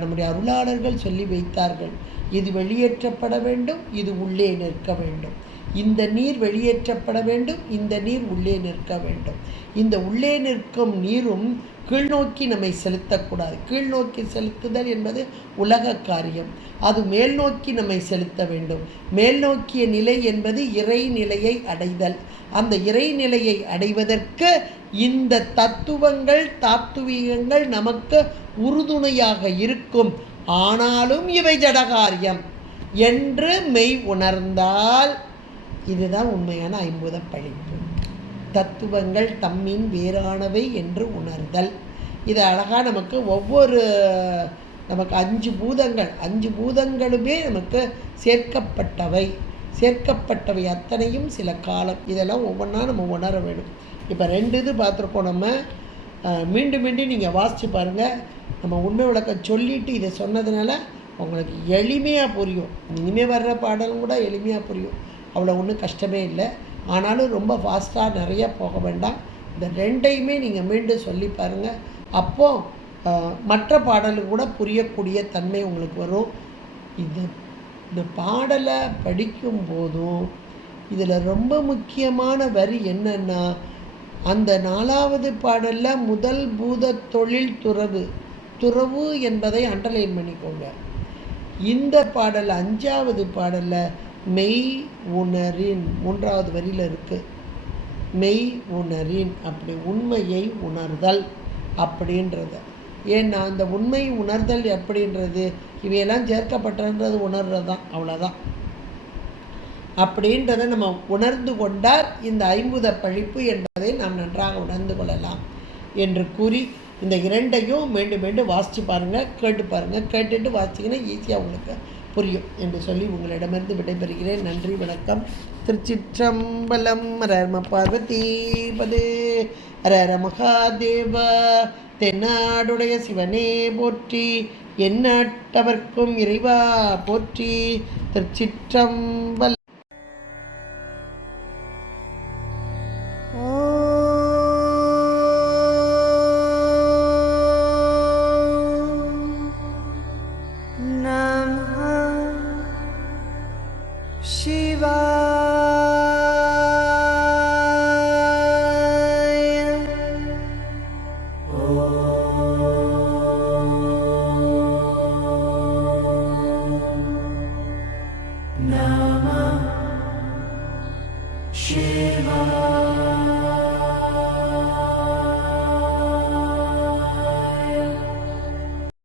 நம்முடைய அருளாளர்கள் சொல்லி வைத்தார்கள். இது வெளியேற்றப்பட வேண்டும், இது உள்ளே நிற்க வேண்டும். இந்த நீர் வெளியேற்றப்பட வேண்டும், இந்த நீர் உள்ளே நிற்க வேண்டும். இந்த உள்ளே நிற்கும் நீரும் கீழ்நோக்கி நம்மை செலுத்தக்கூடாது. கீழ்நோக்கி செலுத்துதல் என்பது உலக காரியம். அது மேல் நோக்கி நம்மை செலுத்த வேண்டும். மேல் நோக்கிய நிலை என்பது இறை நிலையை அடைதல். அந்த இறை நிலையை அடைவதற்கு இந்த தத்துவங்கள் தாத்துவீகங்கள் நமக்கு உறுதுணையாக இருக்கும். ஆனாலும் இவை ஜடகாரியம் என்று மெய் உணர்ந்தால் இதுதான் உண்மையான 50 பழிப்பு. தத்துவங்கள் தம்மின் வேறானவை என்று உணர்தல். இது அழகாக நமக்கு நமக்கு 5 பூதங்களுமே நமக்கு சேர்க்கப்பட்டவை அத்தனையும் சில காலம். இதெல்லாம் ஒவ்வொன்றா நம்ம உணர வேண்டும். இப்போ 2 இது பார்த்துருக்கோம். நம்ம மீண்டும் நீங்கள் வாசித்து பாருங்கள். நம்ம உண்மை விளக்கம் சொல்லிவிட்டு இதை சொன்னதுனால உங்களுக்கு எளிமையாக புரியும். இனிமேல் வர்ற பாடலும் கூட எளிமையாக புரியும். அவ்வளோ ஒன்றும் கஷ்டமே இல்லை. ஆனாலும் ரொம்ப ஃபாஸ்ட்டாக நிறைய போக வேண்டாம். இந்த 2ஐயுமே நீங்கள் மீண்டும் சொல்லி பாருங்கள். அப்போது மற்ற பாடலுக்கு கூட புரியக்கூடிய தன்மை உங்களுக்கு வரும். இந்த பாடலை படிக்கும் போதும் இதில் ரொம்ப முக்கியமான வரி என்னென்னா, அந்த 4வது பாடலில் முதல் பூத தொழில் துறவு என்பதை அண்டர்லைன் பண்ணிக்கோங்க. இந்த பாடல் 5வது பாடலில் மெய் உணரின் 3வது வரியில் இருக்குது. மெய் உணரின் அப்படி உண்மையை உணர்தல் அப்படின்றது. ஏன்னா அந்த உண்மை உணர்தல் அப்படின்றது இவையெல்லாம் சேர்க்கப்பட்டன்றது உணர்றது தான். அவ்வளோதான். அப்படின்றத நம்ம உணர்ந்து கொண்டால் இந்த 50 பழிப்பு என்பதை நாம் நன்றாக உணர்ந்து கொள்ளலாம் என்று கூறி இந்த 2ஐயும் மீண்டும் வாசித்து பாருங்கள், கேட்டு பாருங்கள். கேட்டுட்டு வாசிச்சிங்கன்னா ஈஸியாக உங்களுக்கு புரியும் என்று சொல்லி உங்களிடமிருந்து விடைபெறுகிறேன். நன்றி, வணக்கம். திருச்சிற்றம்பலம். ஹர பார்வதி பதே ஹர மகாதேவ. தென்னாடுடைய சிவனே போற்றி, எந்நாட்டவர்க்கும் இறைவா போற்றி. திருச்சிற்றம்பலம். Namah Shivaya.